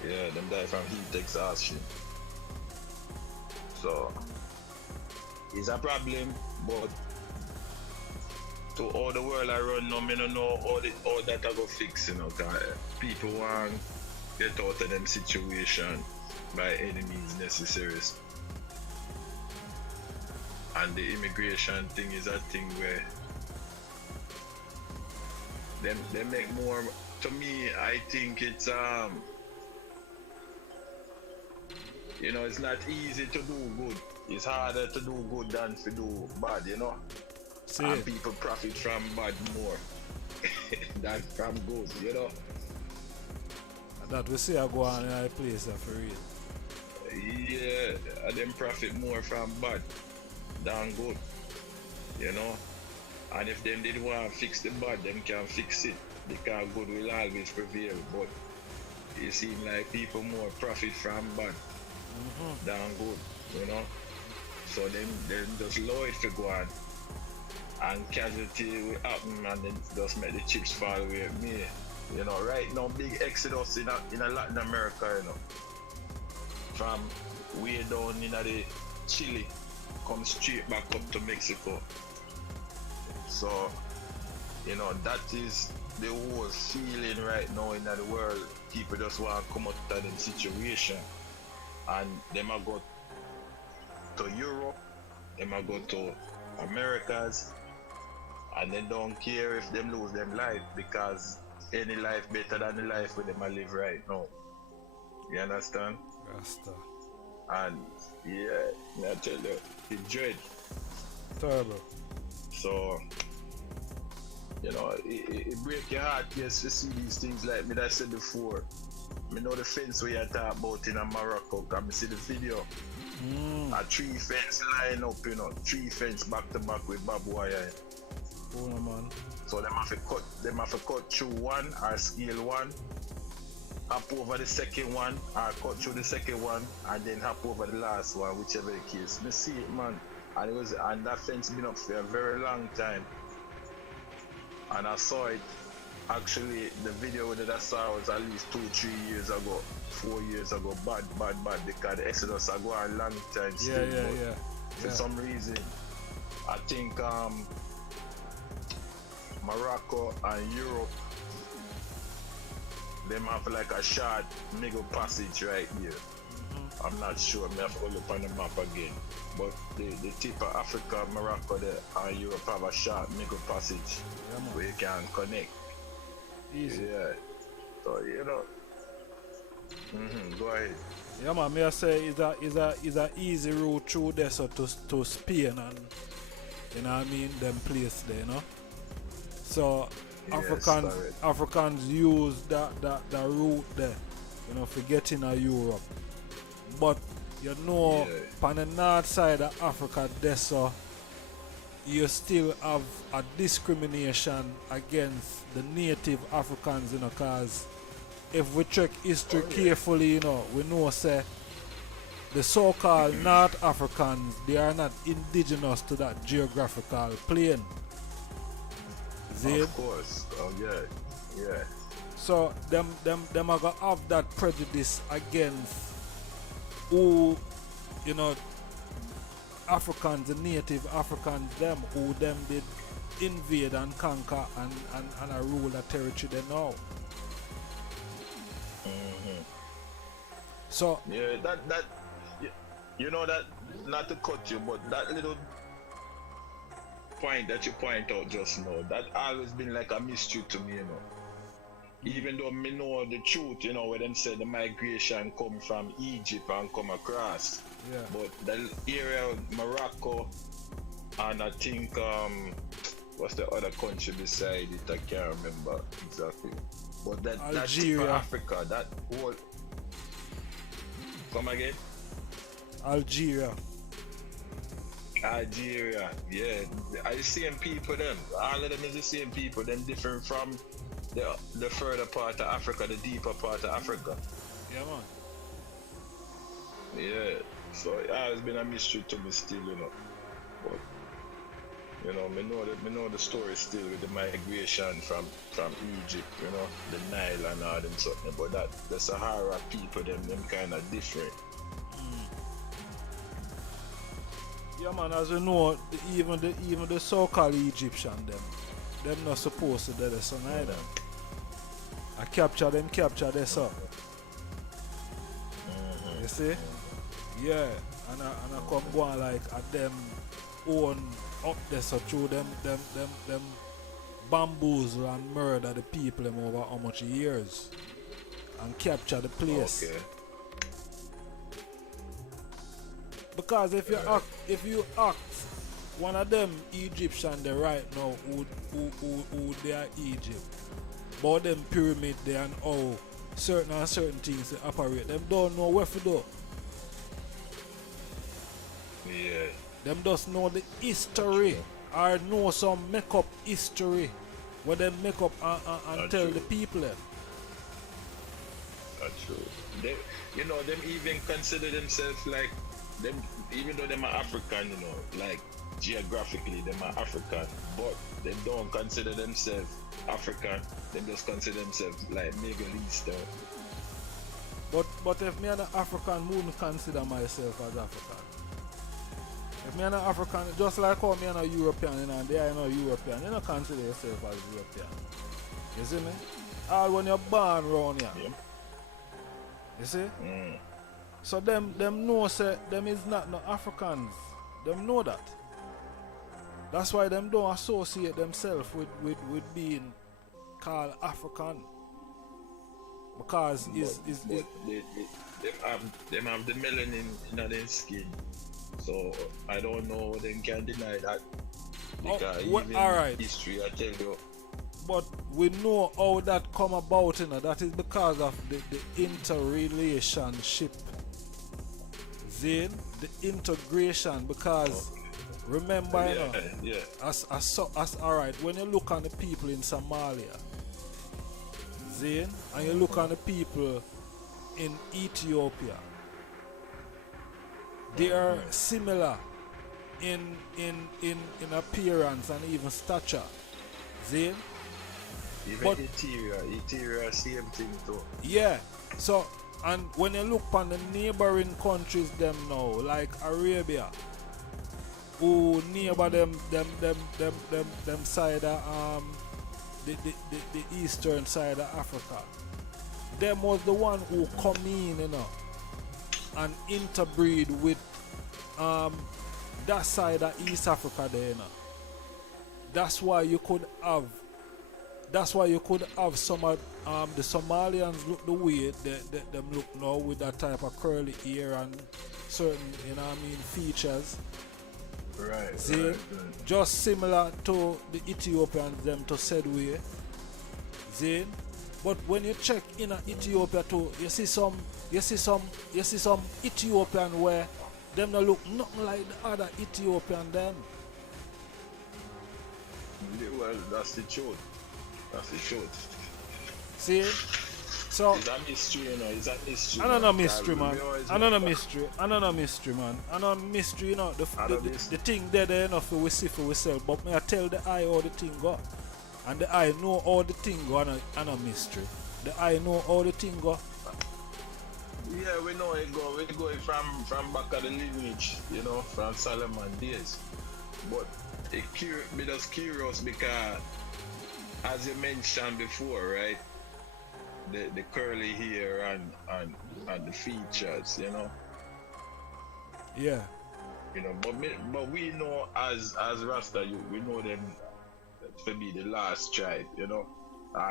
Yeah, them die from heat exhaustion. So it's a problem, but to all the world I run now, me don't know all that I go fix, you know, cause people want get out of them situation by any means necessary. And the immigration thing is a thing where they make more. To me, I think it's you know, it's not easy to do good. It's harder to do good than to do bad, you know. See And it. people profit from bad more than from good, you know. That we see I go on in a place for real. Yeah, and them profit more from bad than good, you know. And if them did want to fix the bad, them can fix it because good will always prevail. But it seems like people more profit from bad than good, you know. So them just allow it to go on, and casualty will happen, and then just make the chips fall where it may. You know, right now big exodus in a Latin America, you know. From way down in the Chile, come straight back up to Mexico. So, you know, that is the whole feeling right now in the world. People just want to come out of the situation. And them a go to Europe, them a go to Americas, and they don't care if them lose them life, because any life better than the life where them a live right now. You understand? Rasta. And yeah, I tell you, it's dread. Terrible. So, you know, it break your heart, yes, to see these things like me that I said before. I know the fence where you talk about in Morocco, can me see the video. A tree fence line up, you know, tree fence back to back with barbed wire. Oh no, man. So them have to cut through one or scale one, hop over the second one, or cut through the second one, and then hop over the last one, whichever the case. Me see it, man. And that fence been up for a very long time. And I saw it. Actually, the video that I saw was at least 2-3 years ago, 4 years ago. Bad, because the exodus I go a long time still. Yeah. For some reason, I think Morocco and Europe, them have like a short middle passage right here. I'm not sure, I have to look on the map again. But the tip of Africa, Morocco and Europe have a short middle passage where you can connect. Easy. Yeah. So, you know. Go ahead. Yeah, man, me I say is a easy route through there so to Spain and, you know what I mean, them place there, you know. So Yes, Africans use that route there, you know, for getting to Europe. But you know, on the north side of Africa there, so you still have a discrimination against the native Africans, you know, cause if we check history carefully, you know, we know say the so-called North Africans, they are not indigenous to that geographical plane. See? Of course. Oh yeah. So them are gonna have that prejudice against who, you know, Africans, the native Africans, them who them did invade and conquer and rule that territory they know. So yeah, that you know, that, not to cut you, but that little point that you point out just now, that always been like a mystery to me, you know. Even though me know the truth, you know, where them say the migration come from Egypt and come across. yeah. But the area of Morocco and I think what's the other country beside it? I can't remember exactly. But that Algeria. That Africa, that whole. Come again? Algeria, yeah. Are the same people them? All of them is the same people, them different from the further part of Africa, the deeper part of Africa. yeah, man. Yeah. So it has been a mystery to me still, you know. But you know, me know the story still with the migration from Egypt, you know, the Nile and all them something. But that the Sahara people, them kind of different. Yeah, man. As you know, even the so-called Egyptian, them not supposed to do this either. I capture their son. You see? Yeah, and I come go on like at them own up there so through them bamboozle and murder the people them over how much years and capture the place. Okay. Because if you ask one of them Egyptian there right now who they are Egypt, about them pyramid there and how certain things they operate, them don't know where to do. Yeah. Them just know the history or know some make up history where them make up and tell true. the people them. That's true. They, you know, them even consider themselves like them, even though them are African, you know, like geographically them are African, but they don't consider themselves African. They just consider themselves like Middle Eastern. But if me an African, wouldn't consider myself as African. If me an African, just like how me and a European, you know, and they are no European, you don't consider yourself as European. You see me? All when you're born around here. Yeah. You see? So them know say them is not no Africans. Them know that. That's why them don't associate themselves with being called African. Because them have the melanin in their skin. So I don't know they can deny that. Because even alright. history I tell you. But we know how that come about, you know. That is because of the interrelationship. Then the integration, because remember, you know, as alright, when you look on the people in Somalia, then and you look on the people in Ethiopia, they are similar in appearance and even stature. Then even interior same thing too. Yeah. So and when you look on the neighboring countries them now, like Arabia, who neighbor them side of the eastern side of Africa, them was the one who come in, you know, and interbreed with that side of East Africa there, you know. That's why you could have some of the Somalians look the way them look now, with that type of curly hair and certain, you know what I mean, features. Right. See, right. just similar to the Ethiopians them to said way. See, but when you check in Ethiopia too, you see some Ethiopian where them not look nothing like the other Ethiopian them. Well, that's the truth. That's the truth. See? So it's a mystery, you know, it's a mystery. I don't know mystery, man. I don't know mystery. I don't know mystery, man. I know mystery, you know, the thing there enough we see for ourselves, but me I tell the eye how the thing go. And the eye know all the thing go, and I know mystery. The eye know all the thing go. Yeah, we know it go. We go from back of the lineage, you know, from Solomon days. But it me just curious because, as you mentioned before, right? The curly hair and the features, you know. Yeah. You know, but we know as Rasta, we know them to be the last tribe, you know,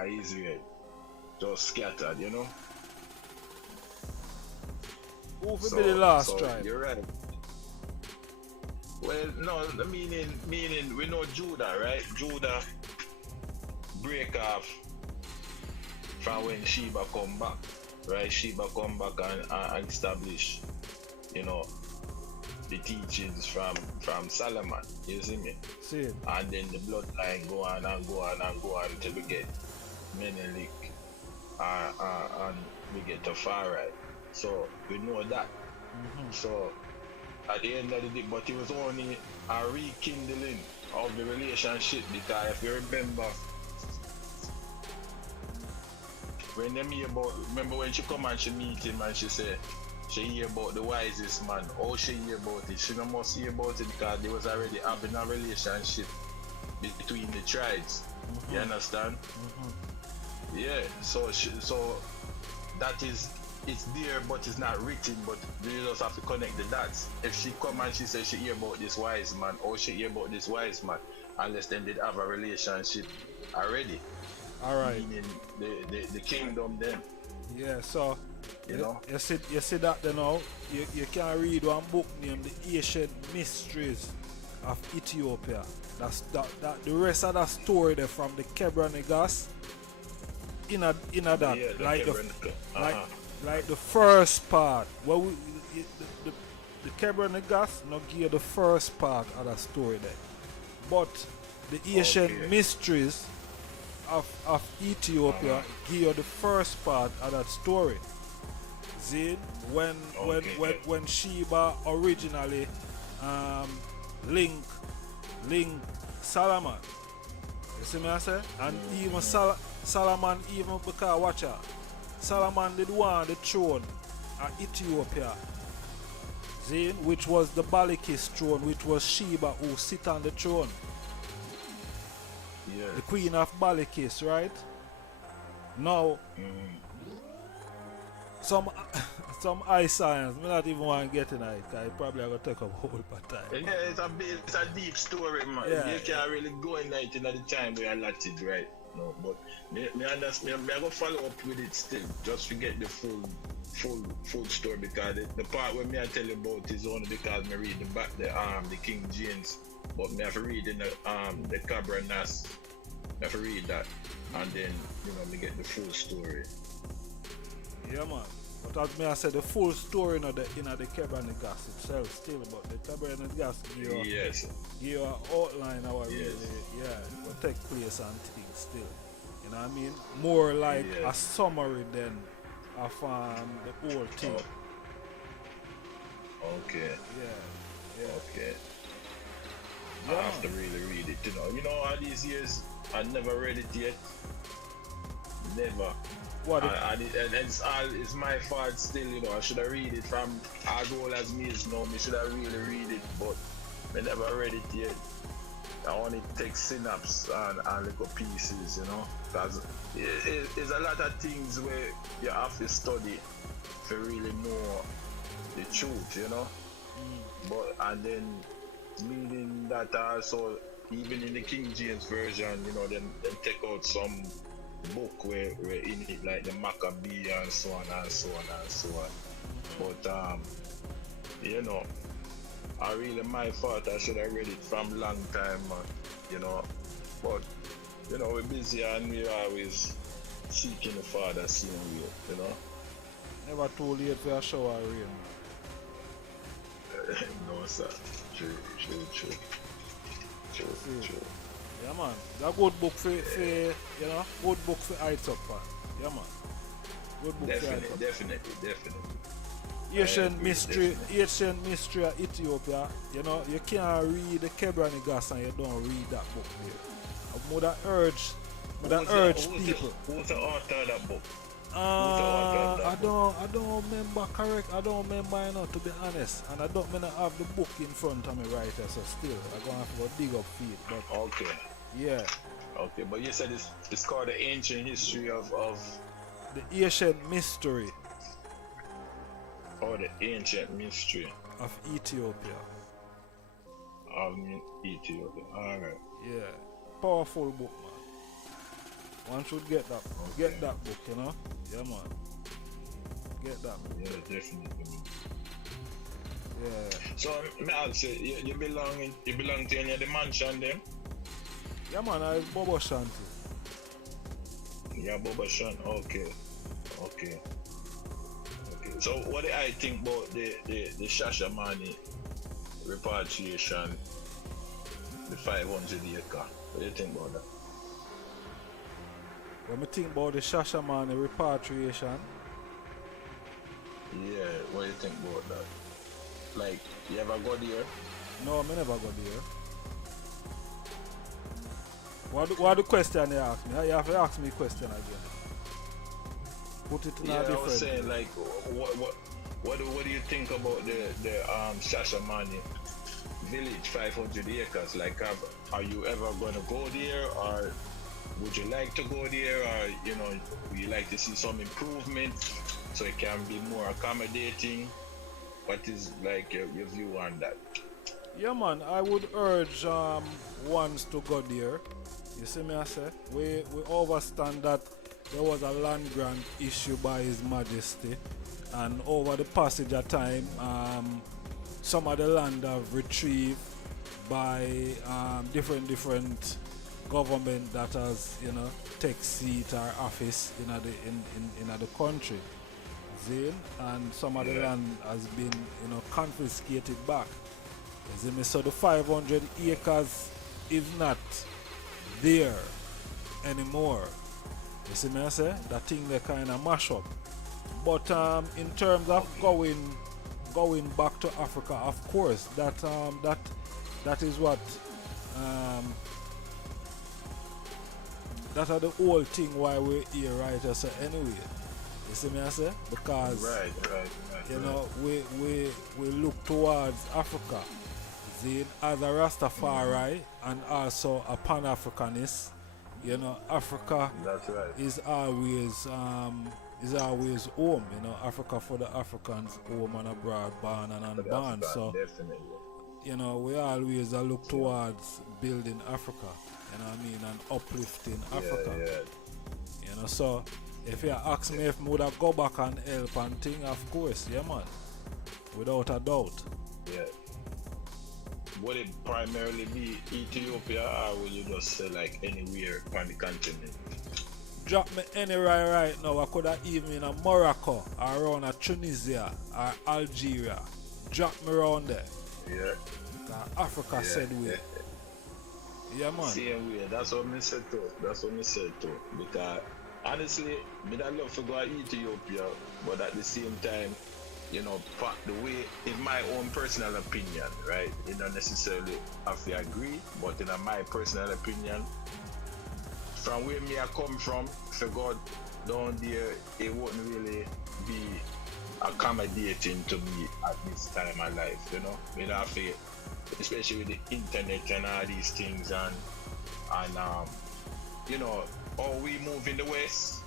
Israel, just scattered, you know. Who will be the last tribe? You're right. Well, no, meaning we know Judah, right? Judah break off from when Sheba come back, right? Sheba come back and establish, you know, the teachings from Solomon. You see me? See it. And then the bloodline go on and go on and go on till we get Menelik, and we get to Farai. So we know that. So at the end of the day, but it was only a rekindling of the relationship, because if you remember when them hear about, remember when she come and she meet him and she say she hear about the wisest man, how she hear about it, she don't must hear about it because they was already having a relationship between the tribes. You understand? Yeah, so that is, it's there but it's not written, but you just have to connect the dots. If she come and she says she hear about this wise man, or she hear about this wise man, unless them did have a relationship already. Alright. Meaning the kingdom then. Yeah, so You know? you see that then now, you can read one book named The Ancient Mysteries of Ethiopia. That's that the rest of that story there from the Kebranegas in that Yeah, like the first part where the Kebranegas not give the first part of that story there, but the Ancient Mysteries of Ethiopia give you the first part of that story. See, when Sheba originally link Solomon, you see me I say, and even Solomon, even because watch out, Solomon did want the throne of Ethiopia, see, which was the Balikis throne, which was Sheba who sit on the throne. Yeah. The queen of Balikis, right? Now, some eye science, me not even want to get in it, because it probably going to take up a whole lot of time. Yeah, it's a deep story, man. Yeah, You can't really go in it at the time where I let it, right? No, but me understand. Me I go follow up with it still, just to get the full story, because the part where me I tell you about is only because me read the King James, but me have to read in the Cabernas. Me have to read that, and then me get the full story. Yeah, man. But as me I said, the full story in the Kebranegas itself still, but the Kebranegas give you an outline of what really, will take place and things still. You know what I mean? More like a summary than of the whole thing. Okay. Yeah. Okay. Yeah, I have to really read it, You know, all these years, I never read it yet. Never. What? And it's my fault still, I should have read it from as old as me is now. Me should have really read it, but I never read it yet. I only take synapse and little pieces, because there's a lot of things where you have to study to really know the truth, But and then meaning that also, even in the King James version, them take out some book where in it like the Maccabee and so on and so on and so on. But I really my fault. I should have read it from long time, But we're busy and we're always seeking the Father same way, Never too late for a shower rain. No, sir. True. Yeah, man. That good book for good book for heights up, man. Yeah, man. Good book for heights up. Definitely. Ancient mystery of Ethiopia. You can't read the Kebranegas and you don't read that book there. I would urge people. Who's the author of that book? I don't remember correct. I don't remember, to be honest. And I don't have the book in front of me right here, so still I'm gonna have to go dig up for it. But okay. Yeah. Okay, but you said it's called the ancient history of the ancient mystery. Oh, the ancient mystery of Ethiopia. Alright. Yeah. Powerful book, man. One should get that. Okay. Get that book, Yeah, man. Get that book. Yeah, definitely. Yeah. So, I'll say you belong to any of the mansion then? Yeah, man. I Bobo Shanti. Yeah, Bobo Shanti. Okay. So, what do I think about the Shashamane repatriation, the 500 acre? What do you think about that? When I think about the Shashamane repatriation, Yeah, what do you think about that? Like, you ever go there? No, I never go there. What the question you ask me? You have to ask me a question again. Put it in a Yeah, different. I was saying like, what do you think about the Shashamane village, 500 acres? Like, are you ever gonna go there, or would you like to go there, or would you like to see some improvement so it can be more accommodating? What is like your view on that? Yeah, man, I would urge ones to go there. You see me, I say? We understand that there was a land grant issued by His Majesty, and over the passage of time, some of the land have retrieved by different government that has, take seat or office in the country. See? And some of the land has been, confiscated back. You see me? So the 500 acres is not there anymore. You see me, I say? That thing they kind of mash up. But in terms of going back to Africa, of course, that is what that are the whole thing why we're here, right? So anyway, you see me, I say? Because we look towards Africa. See, as a Rastafari and also a Pan-Africanist, Africa is always home. Africa for the Africans, home and abroad, born and unborn. So definitely. we always look towards building Africa. And uplifting Africa. So if you ask me if I would go back and help and thing, of course, yeah, man, without a doubt. Yeah. Would it primarily be Ethiopia, or will you just say like anywhere on the continent? Drop me anywhere right now. I could have even in Morocco, or around Tunisia, or Algeria. Drop me around there. Yeah. Africa said we. Yeah, man. Same way. That's what me said too. Because honestly, me that love to go to Ethiopia, but at the same time, the way, in my own personal opinion, right? You don't necessarily have to agree, but in my personal opinion, from where me I come from, if I go down there, it wouldn't really be accommodating to me at this time of life, Me not feel, especially with the internet and all these things, and how we move in the West,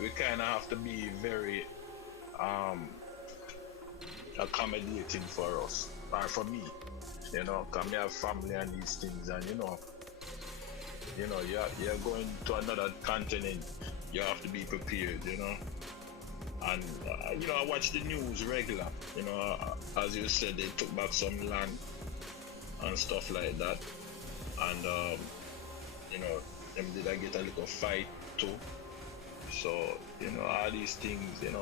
we kind of have to be very accommodating for us, or for me, because we have family and these things, and you're going to another continent, you have to be prepared, and I watch the news regular, as you said, they took back some land and stuff like that, and them did I get a little fight too. So, all these things, you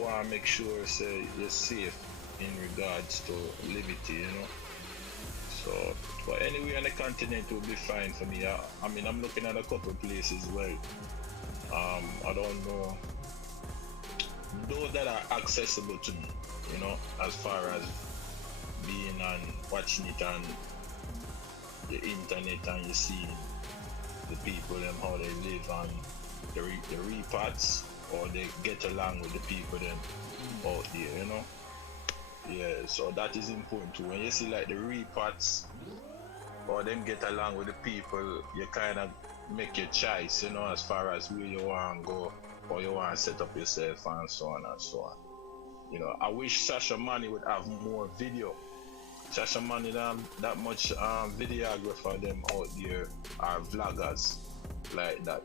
want to make sure say you're safe in regards to liberty, So, but anywhere on the continent will be fine for me. I mean, I'm looking at a couple places where I don't know, those that are accessible to me, as far as being and watching it on the internet, and you see the people and how they live and the reparts, or they get along with the people them out there, Yeah, so that is important too. When you see like the reparts or them get along with the people, you kind of make your choice, as far as where you want to go or you want to set up yourself and so on and so on. I wish Shashamane would have more video. Shashamane that much videographer them out there are vloggers like that.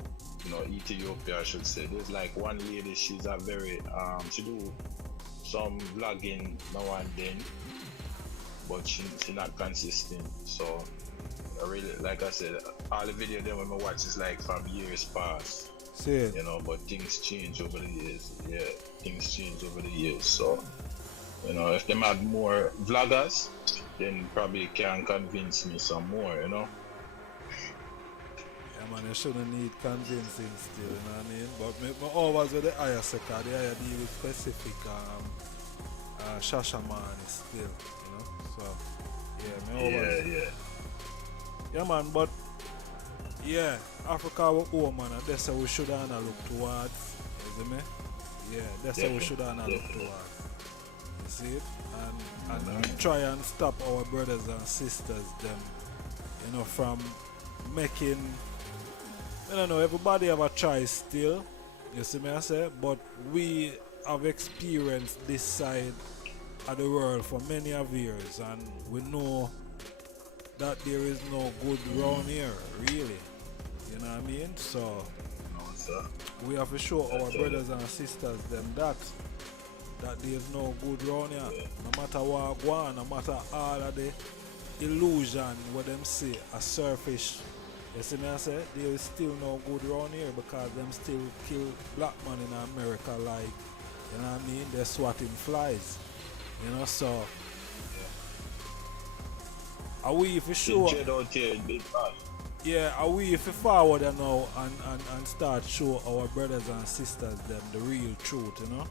Ethiopia, I should say. There's like one lady, she's a very she do some vlogging now and then, but she's not consistent. So I really, like I said, all the video them when I watch is like from years past. See. But things change over the years. Yeah, things change over the years. So if them had more vloggers, then probably can convince me some more. Yeah, man, you shouldn't need convincing still, you know what I mean? But me always with the higher sector, the higher deal with specific Shashaman still, you know? So, yeah, me always. Yeah, man, but, yeah, Africa we home, man, and that's how we should look towards, you see me? Yeah, that's how we should look towards. You see it? And try and stop our brothers and sisters, them, you know, from making, I don't know, everybody have a choice still, you see me I say, but we have experienced this side of the world for many of years, and we know that there is no good round here, really, you know what I mean? So we have to show our brothers and sisters them that there is no good round here, no matter what go on, no matter all of the illusion what them say a surface. You see me I say, there is still no good round here because them still kill black man in America, like, you know what I mean, they're swatting flies, you know, so are we for sure are we if we forward now and start show our brothers and sisters them the real truth, you know?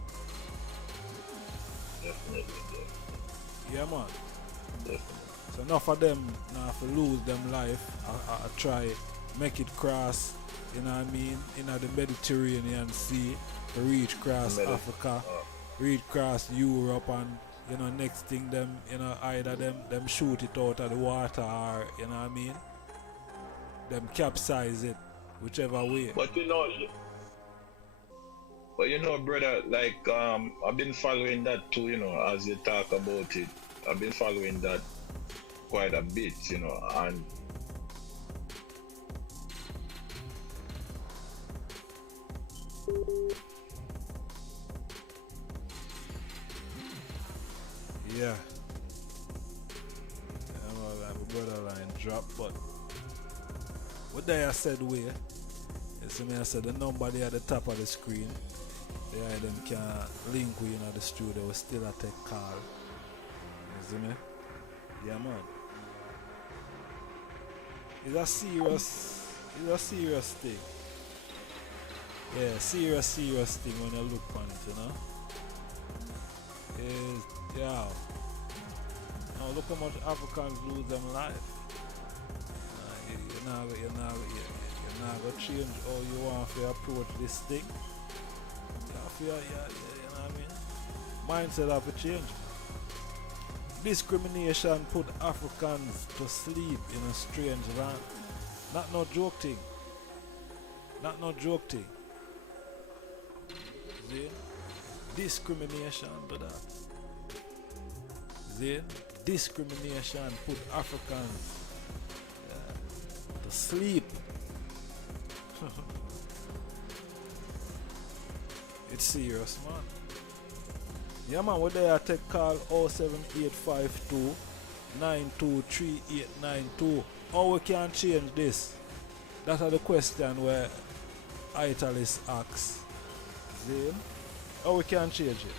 Definitely. Yeah, man. Definitely. So enough of them now to lose them life. I try make it cross, you know what I mean, in the Mediterranean Sea, to reach across Africa, reach across Europe, and you know next thing them, you know, either them shoot it out of the water, or you know what I mean, them capsize it, whichever way. But you know, brother, like I've been following that too, you know, as you talk about it. I've been following that quite a bit, you know, and yeah, well, like my brother line drop, but what they I said where, you see me I said the number there at the top of the screen, yeah, them can link with you in the studio, we still a take call, you see me? Yeah, man. It's a serious thing. Yeah, serious thing when you look on it, you know? Yeah. Now look how much Africans lose them life. You're not gonna change how you want to approach this thing. You know what I mean? Mindset have to change. Discrimination put Africans to sleep in a strange land. Not no joke thing. Not no joke thing. See? Discrimination to that. See? Discrimination put Africans to sleep. It's serious, man. Yeah, man, what they are take call 07852 923892. How we can change this? That are the question where Italist asks. See? How we can change it?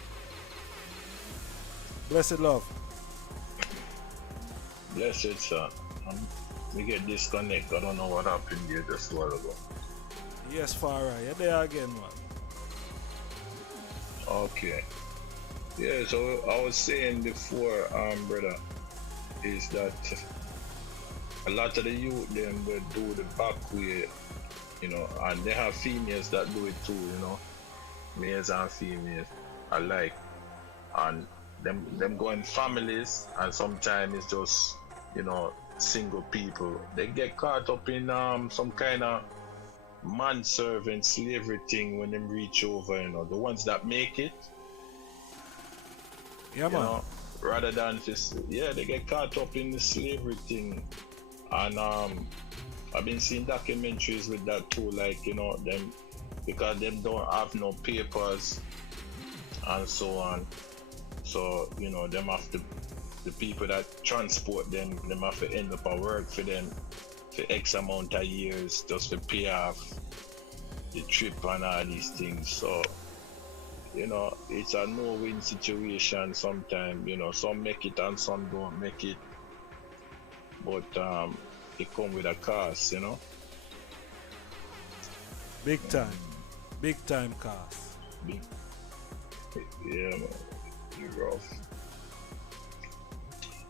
Blessed love. blessed, son. We get disconnected. I don't know what happened here just a while ago. Yes, Farah, you're there again, man. Okay. Yeah, so I was saying before, brother, is that a lot of the youth them will do the back way, you know, and they have females that do it too, you know, males and females alike, and them go in families, and sometimes it's just, you know, single people. They get caught up in some kind of manservant slavery thing when them reach over, you know, the ones that make it. Yeah, man. Know, rather than just, yeah, they get caught up in the slavery thing. And I've been seeing documentaries with that too, like, you know, them, because them don't have no papers and so on. So, you know, them have to, the people that transport them have to end up at work for them for X amount of years just to pay off the trip and all these things. So, you know, it's a no-win situation sometimes. You know, some make it and some don't make it. But it comes with a cost, you know. Big time. Big time cast. Big, yeah, man. You rough.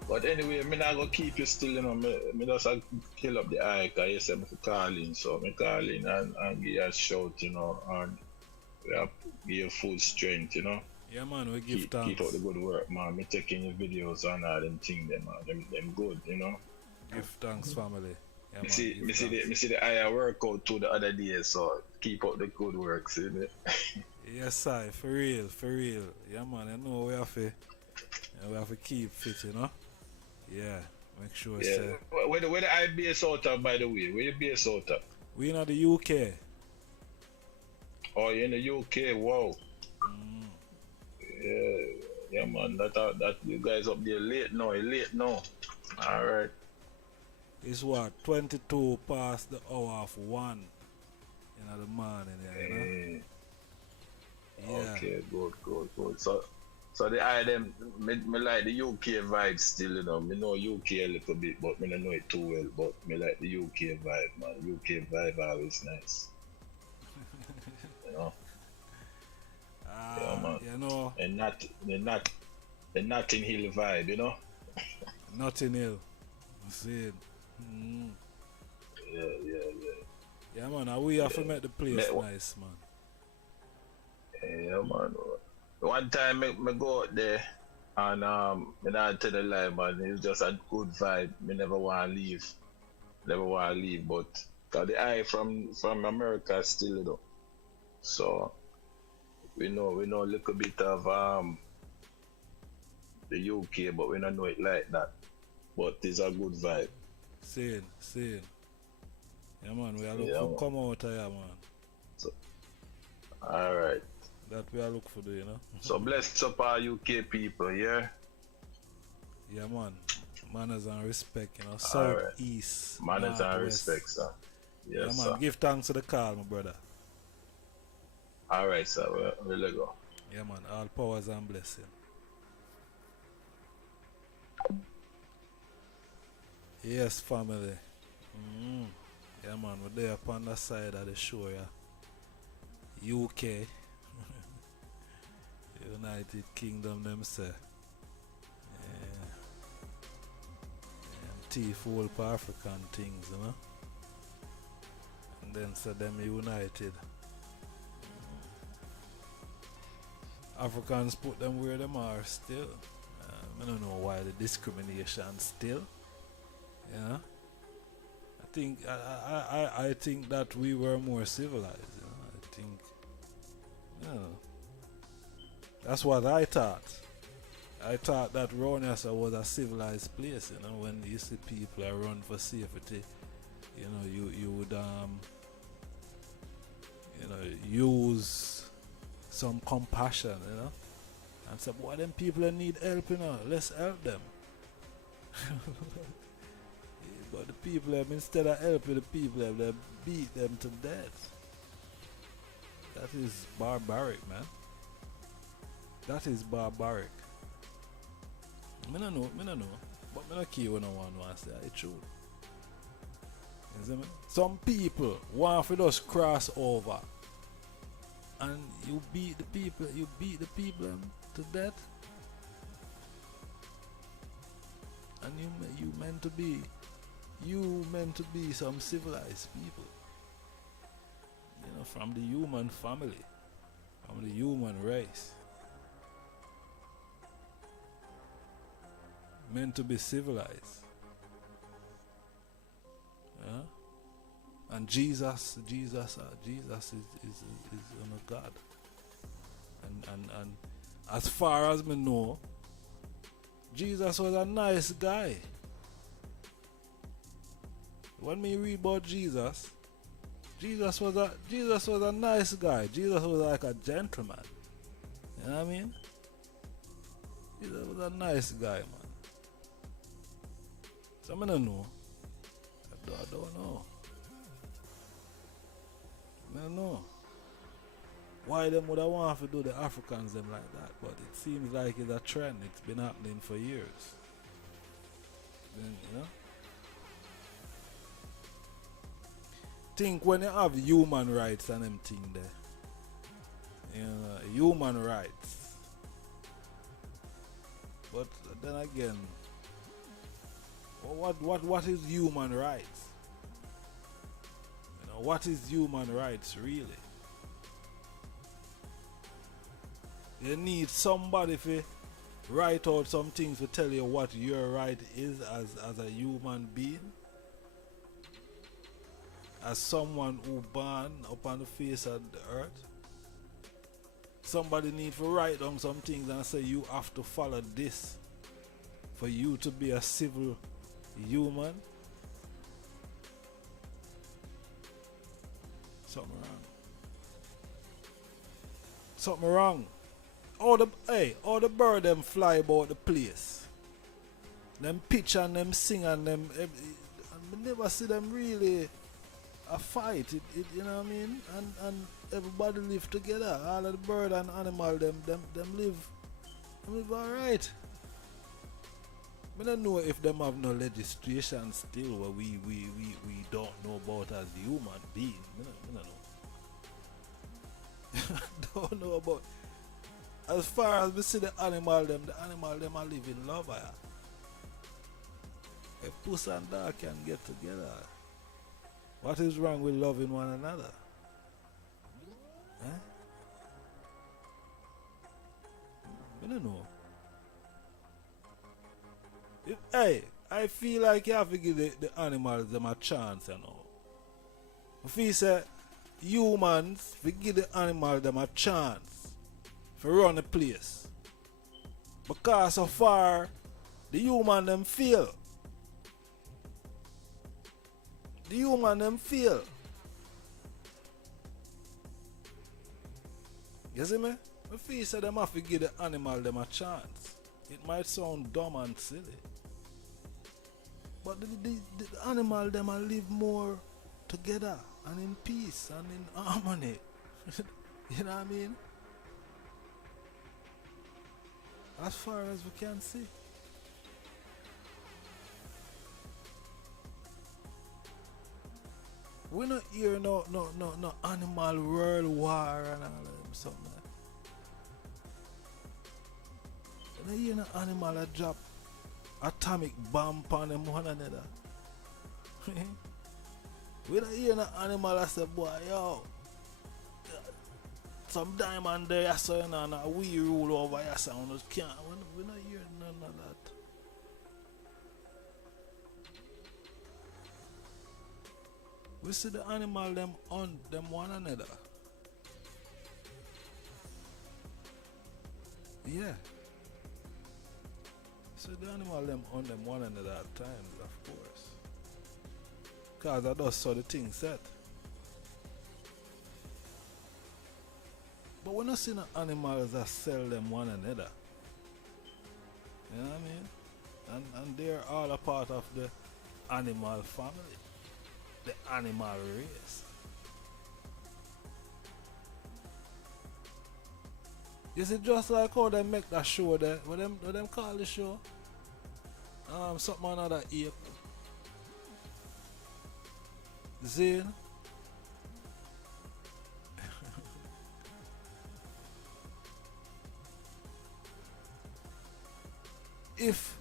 But anyway, me not gonna keep you still, you know. Me just kill up the eye, cause you said me to call in, so me call in and give you a shout, you know, and we have give you full strength, you know. Yeah, man, we give Keep thanks. up the good work, man. Me taking your videos and all them things, man. Them good, you know. Give thanks, family. Yeah, Me man, see, give me see thanks. the eye workout too the other day, so keep up the good work, see me. Yes, sir, for real, for real. Yeah, man, you know we have to keep fit, you know. Yeah, make sure it's Yeah. Where the eye base out of, by the way? Where you base out of? we in the UK. Oh, you're in the UK. Wow. Yeah, man. That you guys up there late now. You're late now. All right. It's what 22 past the hour of 1 in the morning, you know. Yeah. Okay, good. So the eye them, me like the UK vibe still, you know. Me know UK a little bit, but me don't know it too well. But me like the UK vibe, man. UK vibe always nice. You know. Yeah, man. You know, And the Notting Hill vibe, you know. Notting Hill. See it. Yeah. Yeah, man. And we have to make the place nice, man. Yeah, man. One time me go out there and me not tell the lie, man. It was just a good vibe. Me never want to leave. But cause the eye from America still, you know. So we know a little bit of the UK, but we don't know it like that. But it's a good vibe. Saying. Yeah, man. We are looking Yeah, for man. come out here, man. So, all right. That we are looking for, you know. So bless up our UK people, yeah. Yeah, man. Manners and respect, you know. South, right. east, Manners north, and west. respect, sir. Yeah, Yes, man. sir. Give thanks to the call, my brother. All right, sir. We'll go. Yeah, man. All powers and blessing. Yes, family. Yeah, man. We're there upon the side of the shore, yeah. UK. United Kingdom, them say. Yeah. Thief whole for African things, you know. And then so them united. Africans put them where them are still. I don't know why the discrimination still. You know. I think that we were more civilized. You know? I think. You know. That's what I thought. I thought that Ronessa was a civilized place. You know, when you see people are run for safety, you know, you would you know, use some compassion, you know, and say, boy, them people that need help, you know, let's help them. But the people have, instead of helping the people, they beat them to death. That is barbaric, man. That is barbaric. I don't know, but I don't care when I want to say it's true. You see me? Some people want to just cross over, and you beat the people to death, and you meant to be some civilized people, you know, from the human family, from the human race, meant to be civilized. Yeah? And Jesus is a God. And as far as me know, Jesus was a nice guy. When me read about Jesus was a nice guy. Jesus was like a gentleman. You know what I mean? Jesus was a nice guy, man. So I don't know. I don't know. I don't know why them would have want to do the Africans them like that, but it seems like it's a trend. It's been happening for years. You know? think when you have human rights and them thing there, you know, human rights. But then again, what is human rights? You know, what is human rights really? You need somebody to write out some things to tell you what your right is as a human being, as someone who born upon the face of the earth. Somebody need to write down some things and say you have to follow this for you to be a civil human. Something wrong. Something wrong. All the bird them fly about the place. Them pitch and them sing and them. I never see them really a fight. You know what I mean? And everybody live together. All of the bird and animal them live alright. I don't know if them have no legislation still where we don't know about as human beings. I don't know about. As far as we see the animal them are living love. If puss and dog can get together, what is wrong with loving one another? Huh? I don't know. I feel like you have to give the animals them a chance, you know. If you say humans, we give the animals them a chance to run the place. Because so far, the human them fail. The human them fail. You see me? I feel say them have to give the animal them a chance. It might sound dumb and silly. But the animal them will live more together and in peace and in harmony. You know what I mean? As far as we can see. We not hear no animal world war and all of them something. We not hear no animal a drop atomic bomb on them one another. We don't hear no animal that say, boy, yo, some diamond there, so you know, and we rule over here, so we don't hear none of that. We see the animal them on them one another. Yeah. So the animal them on them one another at times, of course. Cause I just saw the thing set. But we're not seeing the animals that sell them one another. You know what I mean? And they're all a part of the animal family. The animal race. You see, just like how they make that show there, what them call the show? Something another ape. Zane. If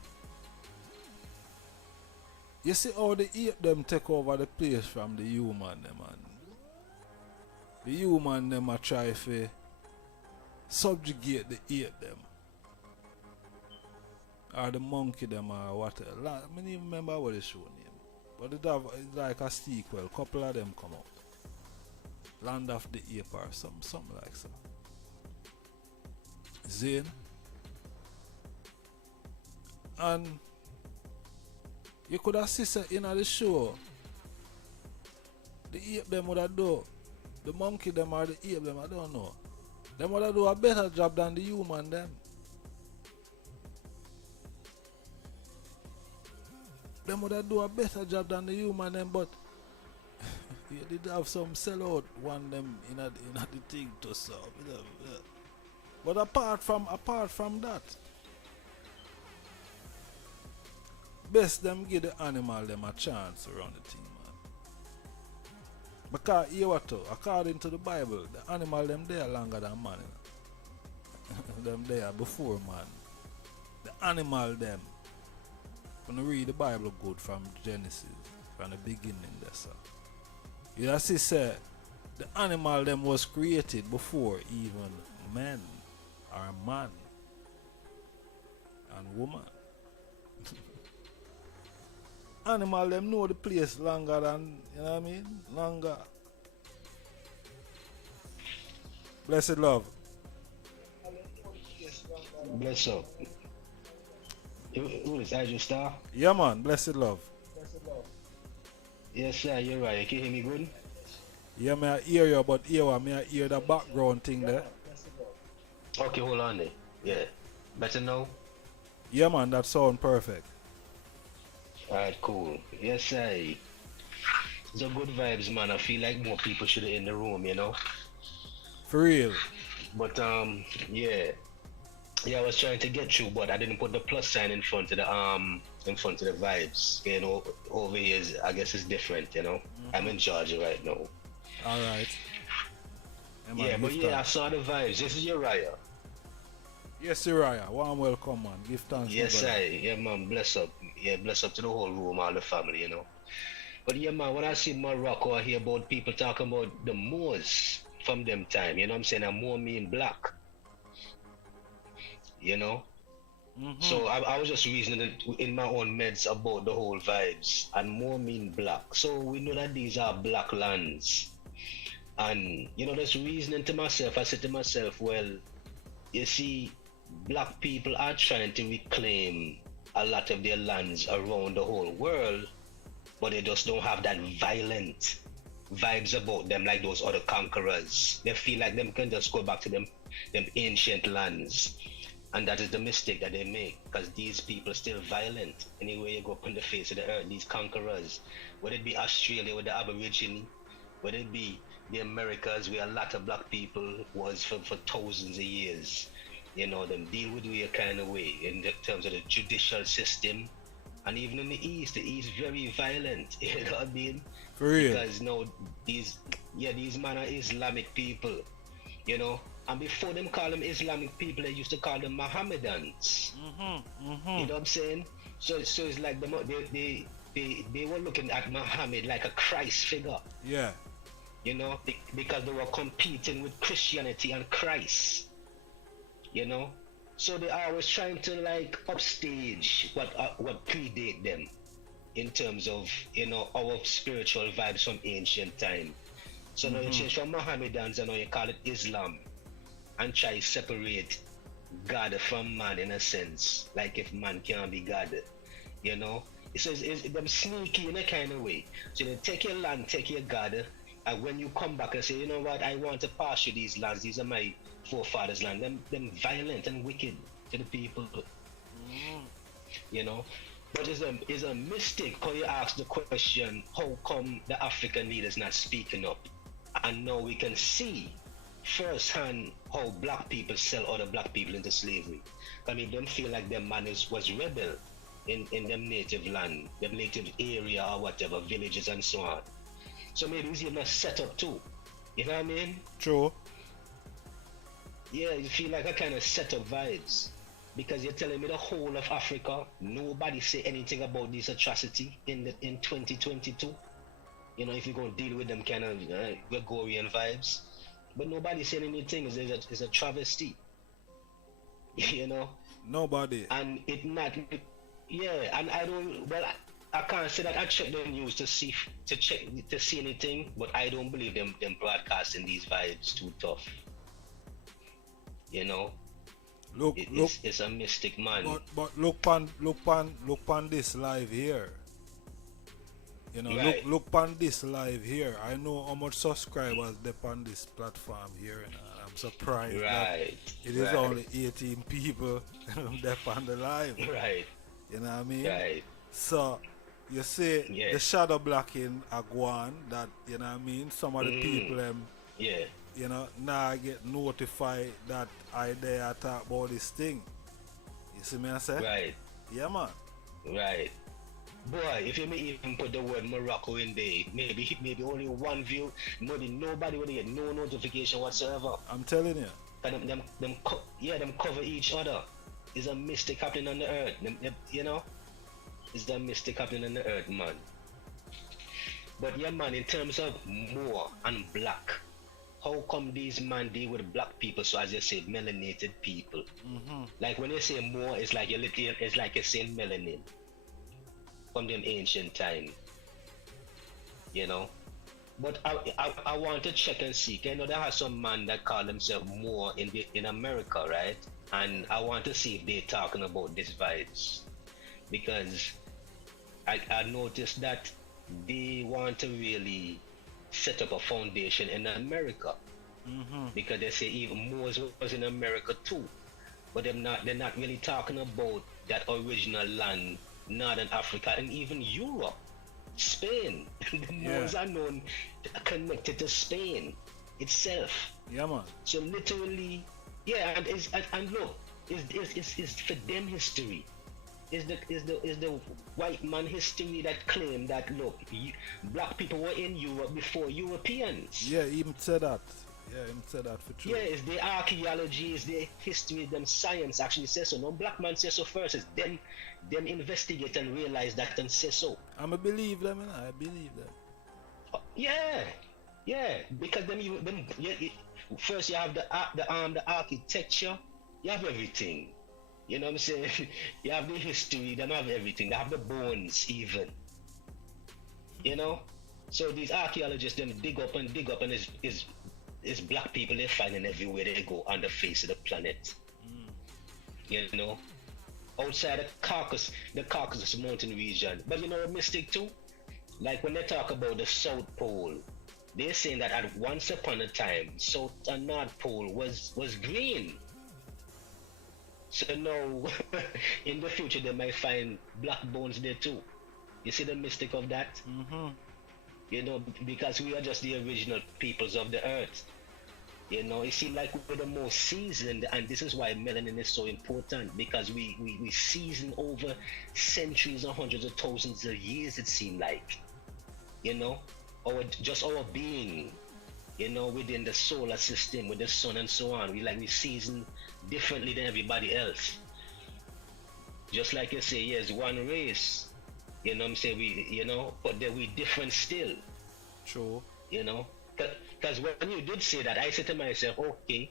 you see how the ape them take over the place from the human them, and the human them a try to subjugate the ape them, or the monkey them, or whatever. I don't even remember what the show name, but it's like a sequel. Couple of them come out. Land of the Ape or something like so. Zane. And you could have seen in the show, the ape them would have do, the monkey them or the ape them, I don't know. Them would have do a better job than the human them. Them would have do a better job than the human them, but you did have some sellout one them in the thing to solve. But apart from that, best them give the animal them a chance around the thing, man. Because here what too, according to the Bible, the animal them there longer than man. Them there before man. The animal them. When you read the Bible good from Genesis, from the beginning there, sir. You see say the animal them was created before even men or man and woman. Animal them know the place longer than, you know what I mean? Longer. Blessed love. Bless up. Who is Agile Star? Yeah man, blessed love. Yes sir, you're right. You can hear me good? Yeah, may I hear you, but here may I hear the background thing there. Okay, hold on there. Yeah. Better now? Yeah man, that sound perfect. Alright, cool. Yes sir. The good vibes, man. I feel like more people should have in the room, you know? For real. But yeah. Yeah, I was trying to get through, but I didn't put the plus sign in front of the vibes. You know, over here is, I guess it's different, you know. I'm in Georgia right now. Alright. Yeah, but yeah, I saw the vibes. This is Uriah. Yes, Uriah. Warm welcome, man. Give thanks. Yes, sir. Yeah, man. Bless up. Yeah, bless up to the whole room, all the family, you know. But yeah, man, when I see Morocco, I hear about people talking about the Moors from them time. You know what I'm saying? A Moor mean black. You know? So I was just reasoning in my own meds about the whole vibes. And Moor mean black. So we know that these are black lands. And, you know, just reasoning to myself, I said to myself, well, you see, black people are trying to reclaim a lot of their lands around the whole world, but they just don't have that violent vibes about them like those other conquerors. They feel like them can just go back to them ancient lands. And that is the mistake that they make, because these people are still violent. Anywhere you go up on the face of the earth, these conquerors, whether it be Australia with the Aborigine, whether it be the Americas, where a lot of black people was for thousands of years. You know, them deal with it a kind of way in terms of the judicial system. And even in the East very violent, you know what I mean? For real. Because, you know, these man are Islamic people, you know? And before them call them Islamic people, they used to call them Mohammedans. You know what I'm saying? So it's like they were looking at Muhammad like a Christ figure. Yeah. You know, because they were competing with Christianity and Christ. You know, so they are always trying to like upstage what predate them in terms of, you know, our spiritual vibes from ancient time. So now you change from Mohammedans and now you call it Islam, and try to separate God from man in a sense, like if man can't be God, you know. It's them sneaky in a kind of way. So they take your land, take your God, and when you come back and say, you know what, I want to pass you these lands, these are my forefathers' land, them violent and wicked to the people. You know. But it's a mistake because you ask the question, how come the African leaders not speaking up? And now we can see firsthand how black people sell other black people into slavery. I mean, them feel like them man was rebel in them native land, them native area or whatever, villages and so on. So maybe it's even a setup too. You know what I mean? True. Yeah, you feel like a kind of setup vibes. Because you're telling me the whole of Africa, nobody say anything about this atrocity in 2022. You know, if you're going to deal with them kind of Gregorian vibes. But nobody saying anything. It's a travesty. You know? Nobody. And it not... Yeah, and I don't... Well, I can't say that I check the news to see anything, but I don't believe them broadcasting these vibes too tough. You know? It's a mystic, man. But look pan this live here. You know, right. look pan this live here. I know how much subscribers they on this platform here, and I'm surprised that it is only 18 people they on the live. Right. You know what I mean? Right. So you see the shadow blocking a go on, that, you know what I mean? Some of the people you know, now get notified that I dare talk about this thing. You see me I say? Right. Yeah, man. Right. Boy, if you may even put the word Morocco in there, maybe only one view, nobody would get no notification whatsoever. I'm telling you. And them cover each other. It's a mistake happening on the earth. You know, it's a mistake happening on the earth, man. But yeah, man, in terms of Moor and black, how come these man deal with black people? So as you say, melanated people. Like when you say Moor, it's like you're saying melanin from them ancient time. You know. But I want to check and see. I know there are some man that call themselves Moor in America, right? And I want to see if they're talking about this vibes, because I noticed that they want to really set up a foundation in America, because they say even Moors was in America too, but they're not really talking about that original land, Northern Africa, and even Europe, Spain. The Moors are known connected to Spain itself. Yeah, man. So literally, yeah, and look, it's for them history. Is the white man history that claim that look, black people were in Europe before Europeans. Yeah, even said that. Yeah, him said that for true. Yeah, it's the archaeology, it's the history, them science actually says so. No black man says so first. It's them investigate and realize that and say so. I'ma believe them, you know? I believe them. Yeah, because first you have the architecture, you have everything. You know what I'm saying? You have the history, they have everything. They have the bones even. You know? So these archaeologists them dig up and is black people they're finding everywhere they go on the face of the planet. You know? Outside the Caucasus mountain region. But you know a mistake too? Like when they talk about the South Pole, they're saying that at once upon a time, South and North Pole was green. So now, in the future, they might find black bones there too. You see the mistake of that? You know, because we are just the original peoples of the earth. You know, it seems like we're the most seasoned, and this is why melanin is so important, because we season over centuries and hundreds of thousands of years, it seems like. You know, our being, you know, within the solar system, with the sun and so on, we season differently than everybody else. Just like you say, yes, one race, you know what I'm saying, but then we different still. True. You know, because when you did say that, I said to myself, okay,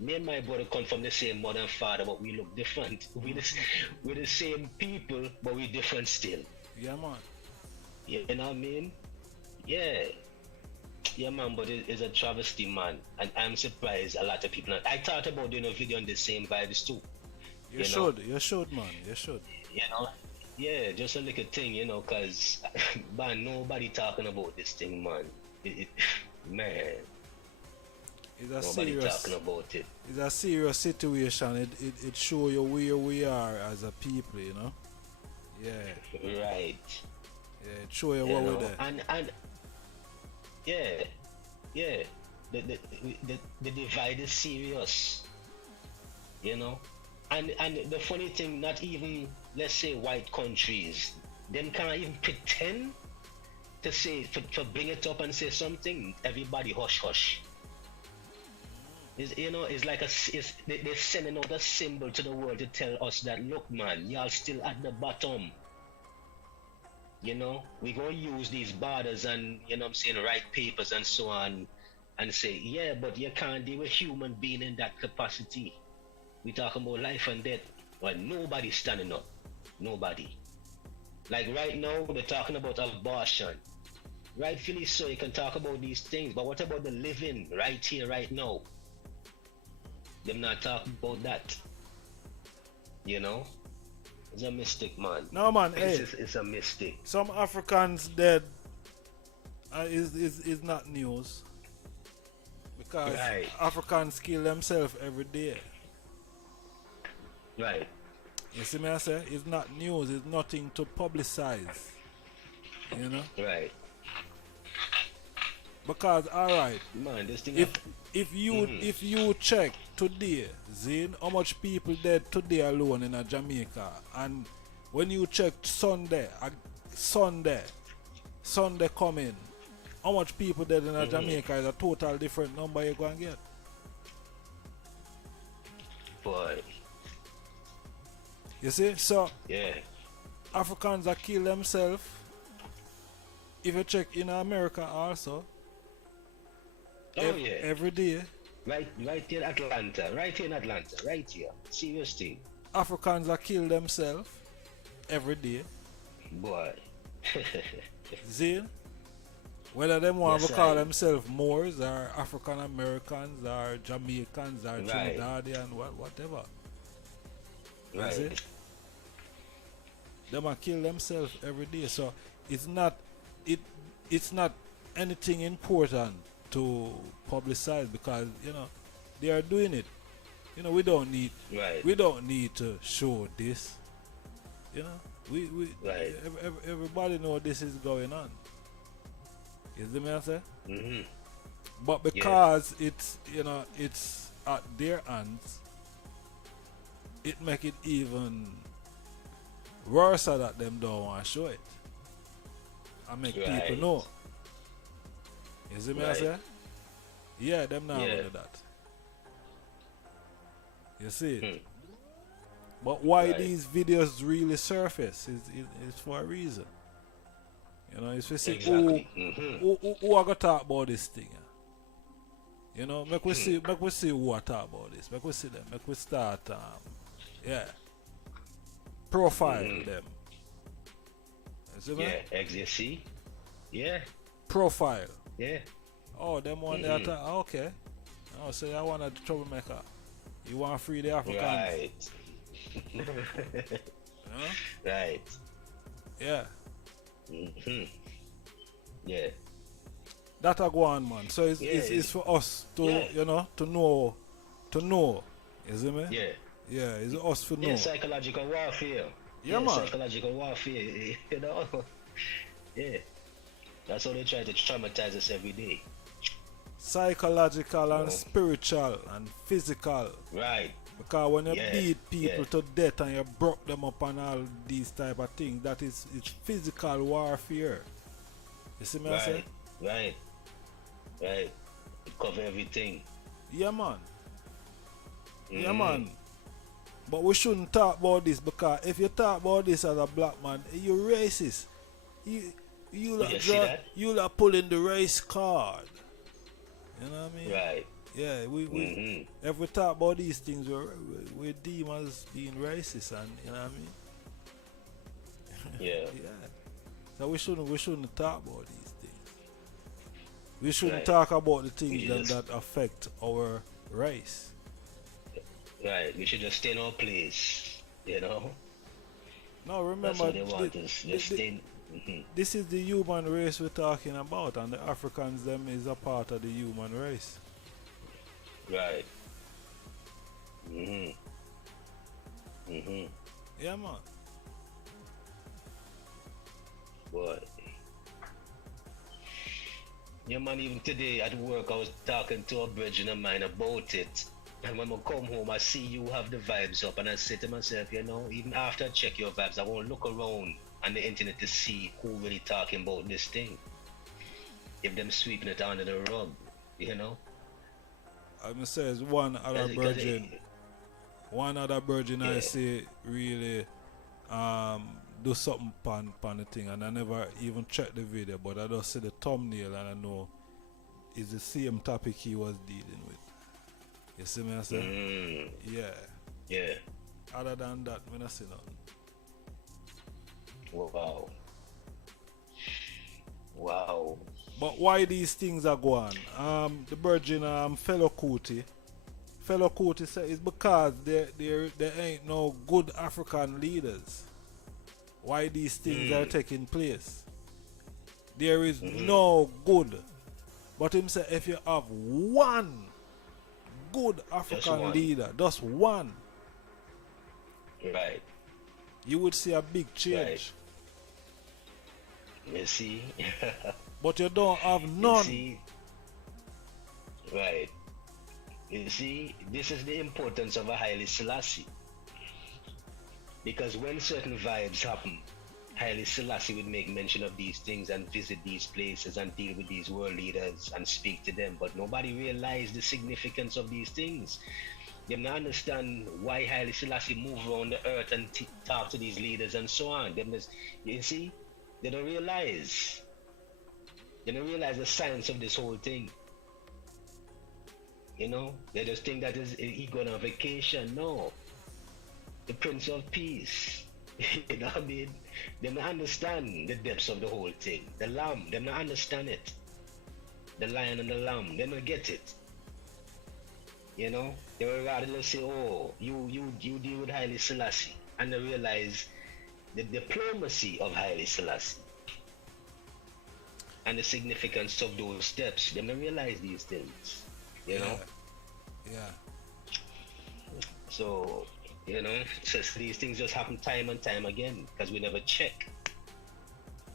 me and my brother come from the same mother and father, but we look different. We're the same people, but we different still. Yeah, man. You know what I mean? Yeah, man, but it's a travesty, man, and I'm surprised a lot of people. I thought about doing a video on the same vibes too. You should, man, you should. You know, yeah, just a little thing, you know, cause man, nobody talking about this thing, man. Man, nobody talking about it. It's a serious situation. It shows you where we are as a people, you know. Yeah. Right. Yeah, it shows you what we're there. And yeah, the divide is serious, you know, and the funny thing, not even, let's say, white countries, them can't even pretend to say, to bring it up and say something. Everybody hush hush. You know, it's like they're sending out a symbol to the world to tell us that, look, man, y'all still at the bottom. You know, we're going to use these borders and, you know what I'm saying, write papers and so on, and say, yeah, but you can't deal with human being in that capacity. We talking about life and death, but nobody's standing up. Nobody. Like right now, they're talking about abortion. Rightfully so, you can talk about these things, but what about the living right here, right now? Them not talking about that. You know? It's a mistake, man. No, man, it's a mistake. Some Africans dead is not news, because Africans kill themselves every day. Right. You see me, I say? It's not news, it's nothing to publicize. You know? Right. Because, alright, man, this thing if you check today, Zane, how much people dead today alone in Jamaica, and when you check Sunday, Sunday come in. How much people dead in Jamaica is a total different number you go and get. Boy. You see? So Yeah. Africans that kill themselves. If you check in America also. Every day. Right in Atlanta. Right here in Atlanta. Right here. Serious thing. Africans that kill themselves every day. Boy. See? Whether them want Yes, to call I- themselves Moors or African Americans or Jamaicans or Right. Trinidadian, whatever. You Right. see? Them a kill themselves every day. So it's not anything important to publicize because they are doing it. We don't need Right. we don't need to show this. We Right. everybody know this is going on. You see me I say? Mm-hmm. But because it's at their hands, it make it even worse that them don't want to show it. I make people Right. know. You see me I Right. say? Yeah, them not Yeah. gonna do that. You see it? But why Right. these videos really surface is for a reason. It's for see Exactly. who are gonna talk about this thing. Make we see who are talk about this. Make we see them. Make we start profile them. You see me? Yeah. You see? Yeah. Profile. Yeah. Oh, them one they attack. Okay. Oh, so I want a troublemaker. You want to free the Africans. Right. Right. Yeah. Yeah. That a go on, man. So it's for us to to know. You see me? Yeah. Yeah, it's us to know. Yeah, psychological warfare. Yeah, man. Psychological warfare, Yeah. That's how they try to traumatize us every day. Psychological and spiritual and physical. Right. Because when you beat people to death and you broke them up and all these type of things, it's physical warfare. You see me I say? Right. Right. To cover everything. Yeah, man. Yeah, man. But we shouldn't talk about this because if you talk about this as a black man, you're racist. You'll are pulling the race card. You know what I mean? Right. Yeah, if we talk about these things, we deem as being racist, and you know what I mean? Yeah. Yeah. So we shouldn't talk about these things. We shouldn't talk about the things that affect our race. Right. We should just stay in our place. No, remember, That's what they want us. Just stay. This is the human race we're talking about, and the Africans them is a part of the human race. Right. Yeah, man. What? Yeah, man, even today at work I was talking to a brethren of mine about it. And when I come home, I see you have the vibes up, and I say to myself, even after I check your vibes, I won't look around on the internet to see who really talking about this thing. If them sweeping it under the rug, I must say, one other virgin I see really do something pan the thing, and I never even checked the video, but I just see the thumbnail and I know it's the same topic he was dealing with. You see me I say? Yeah. Yeah. Other than that, I don't see nothing. Wow. But why these things are going? The virgin fellow Kuti say it's because there ain't no good African leaders. Why these things are taking place? There is no good. But him say if you have one good African leader, just one, right, you would see a big change. Right. You see? But you don't have none. You see? Right. You see, this is the importance of a highly Selassie. Because when certain vibes happen, Haile Selassie would make mention of these things and visit these places and deal with these world leaders and speak to them, but nobody realized the significance of these things. They don't understand why Haile Selassie move around the earth and talk to these leaders and so on. You see, they don't realize. They don't realize the science of this whole thing. You know, they just think that he going on vacation. No, the Prince of Peace. You know what I mean? They don't understand the depths of the whole thing. The lamb, they don't understand it. The lion and the lamb, they don't get it. You know, they would rather just say, "Oh, you deal with Haile Selassie," and they realize the diplomacy of Haile Selassie and the significance of those steps. They don't realize these things. You know. Yeah. So, you know, so these things just happen time and time again because we never check.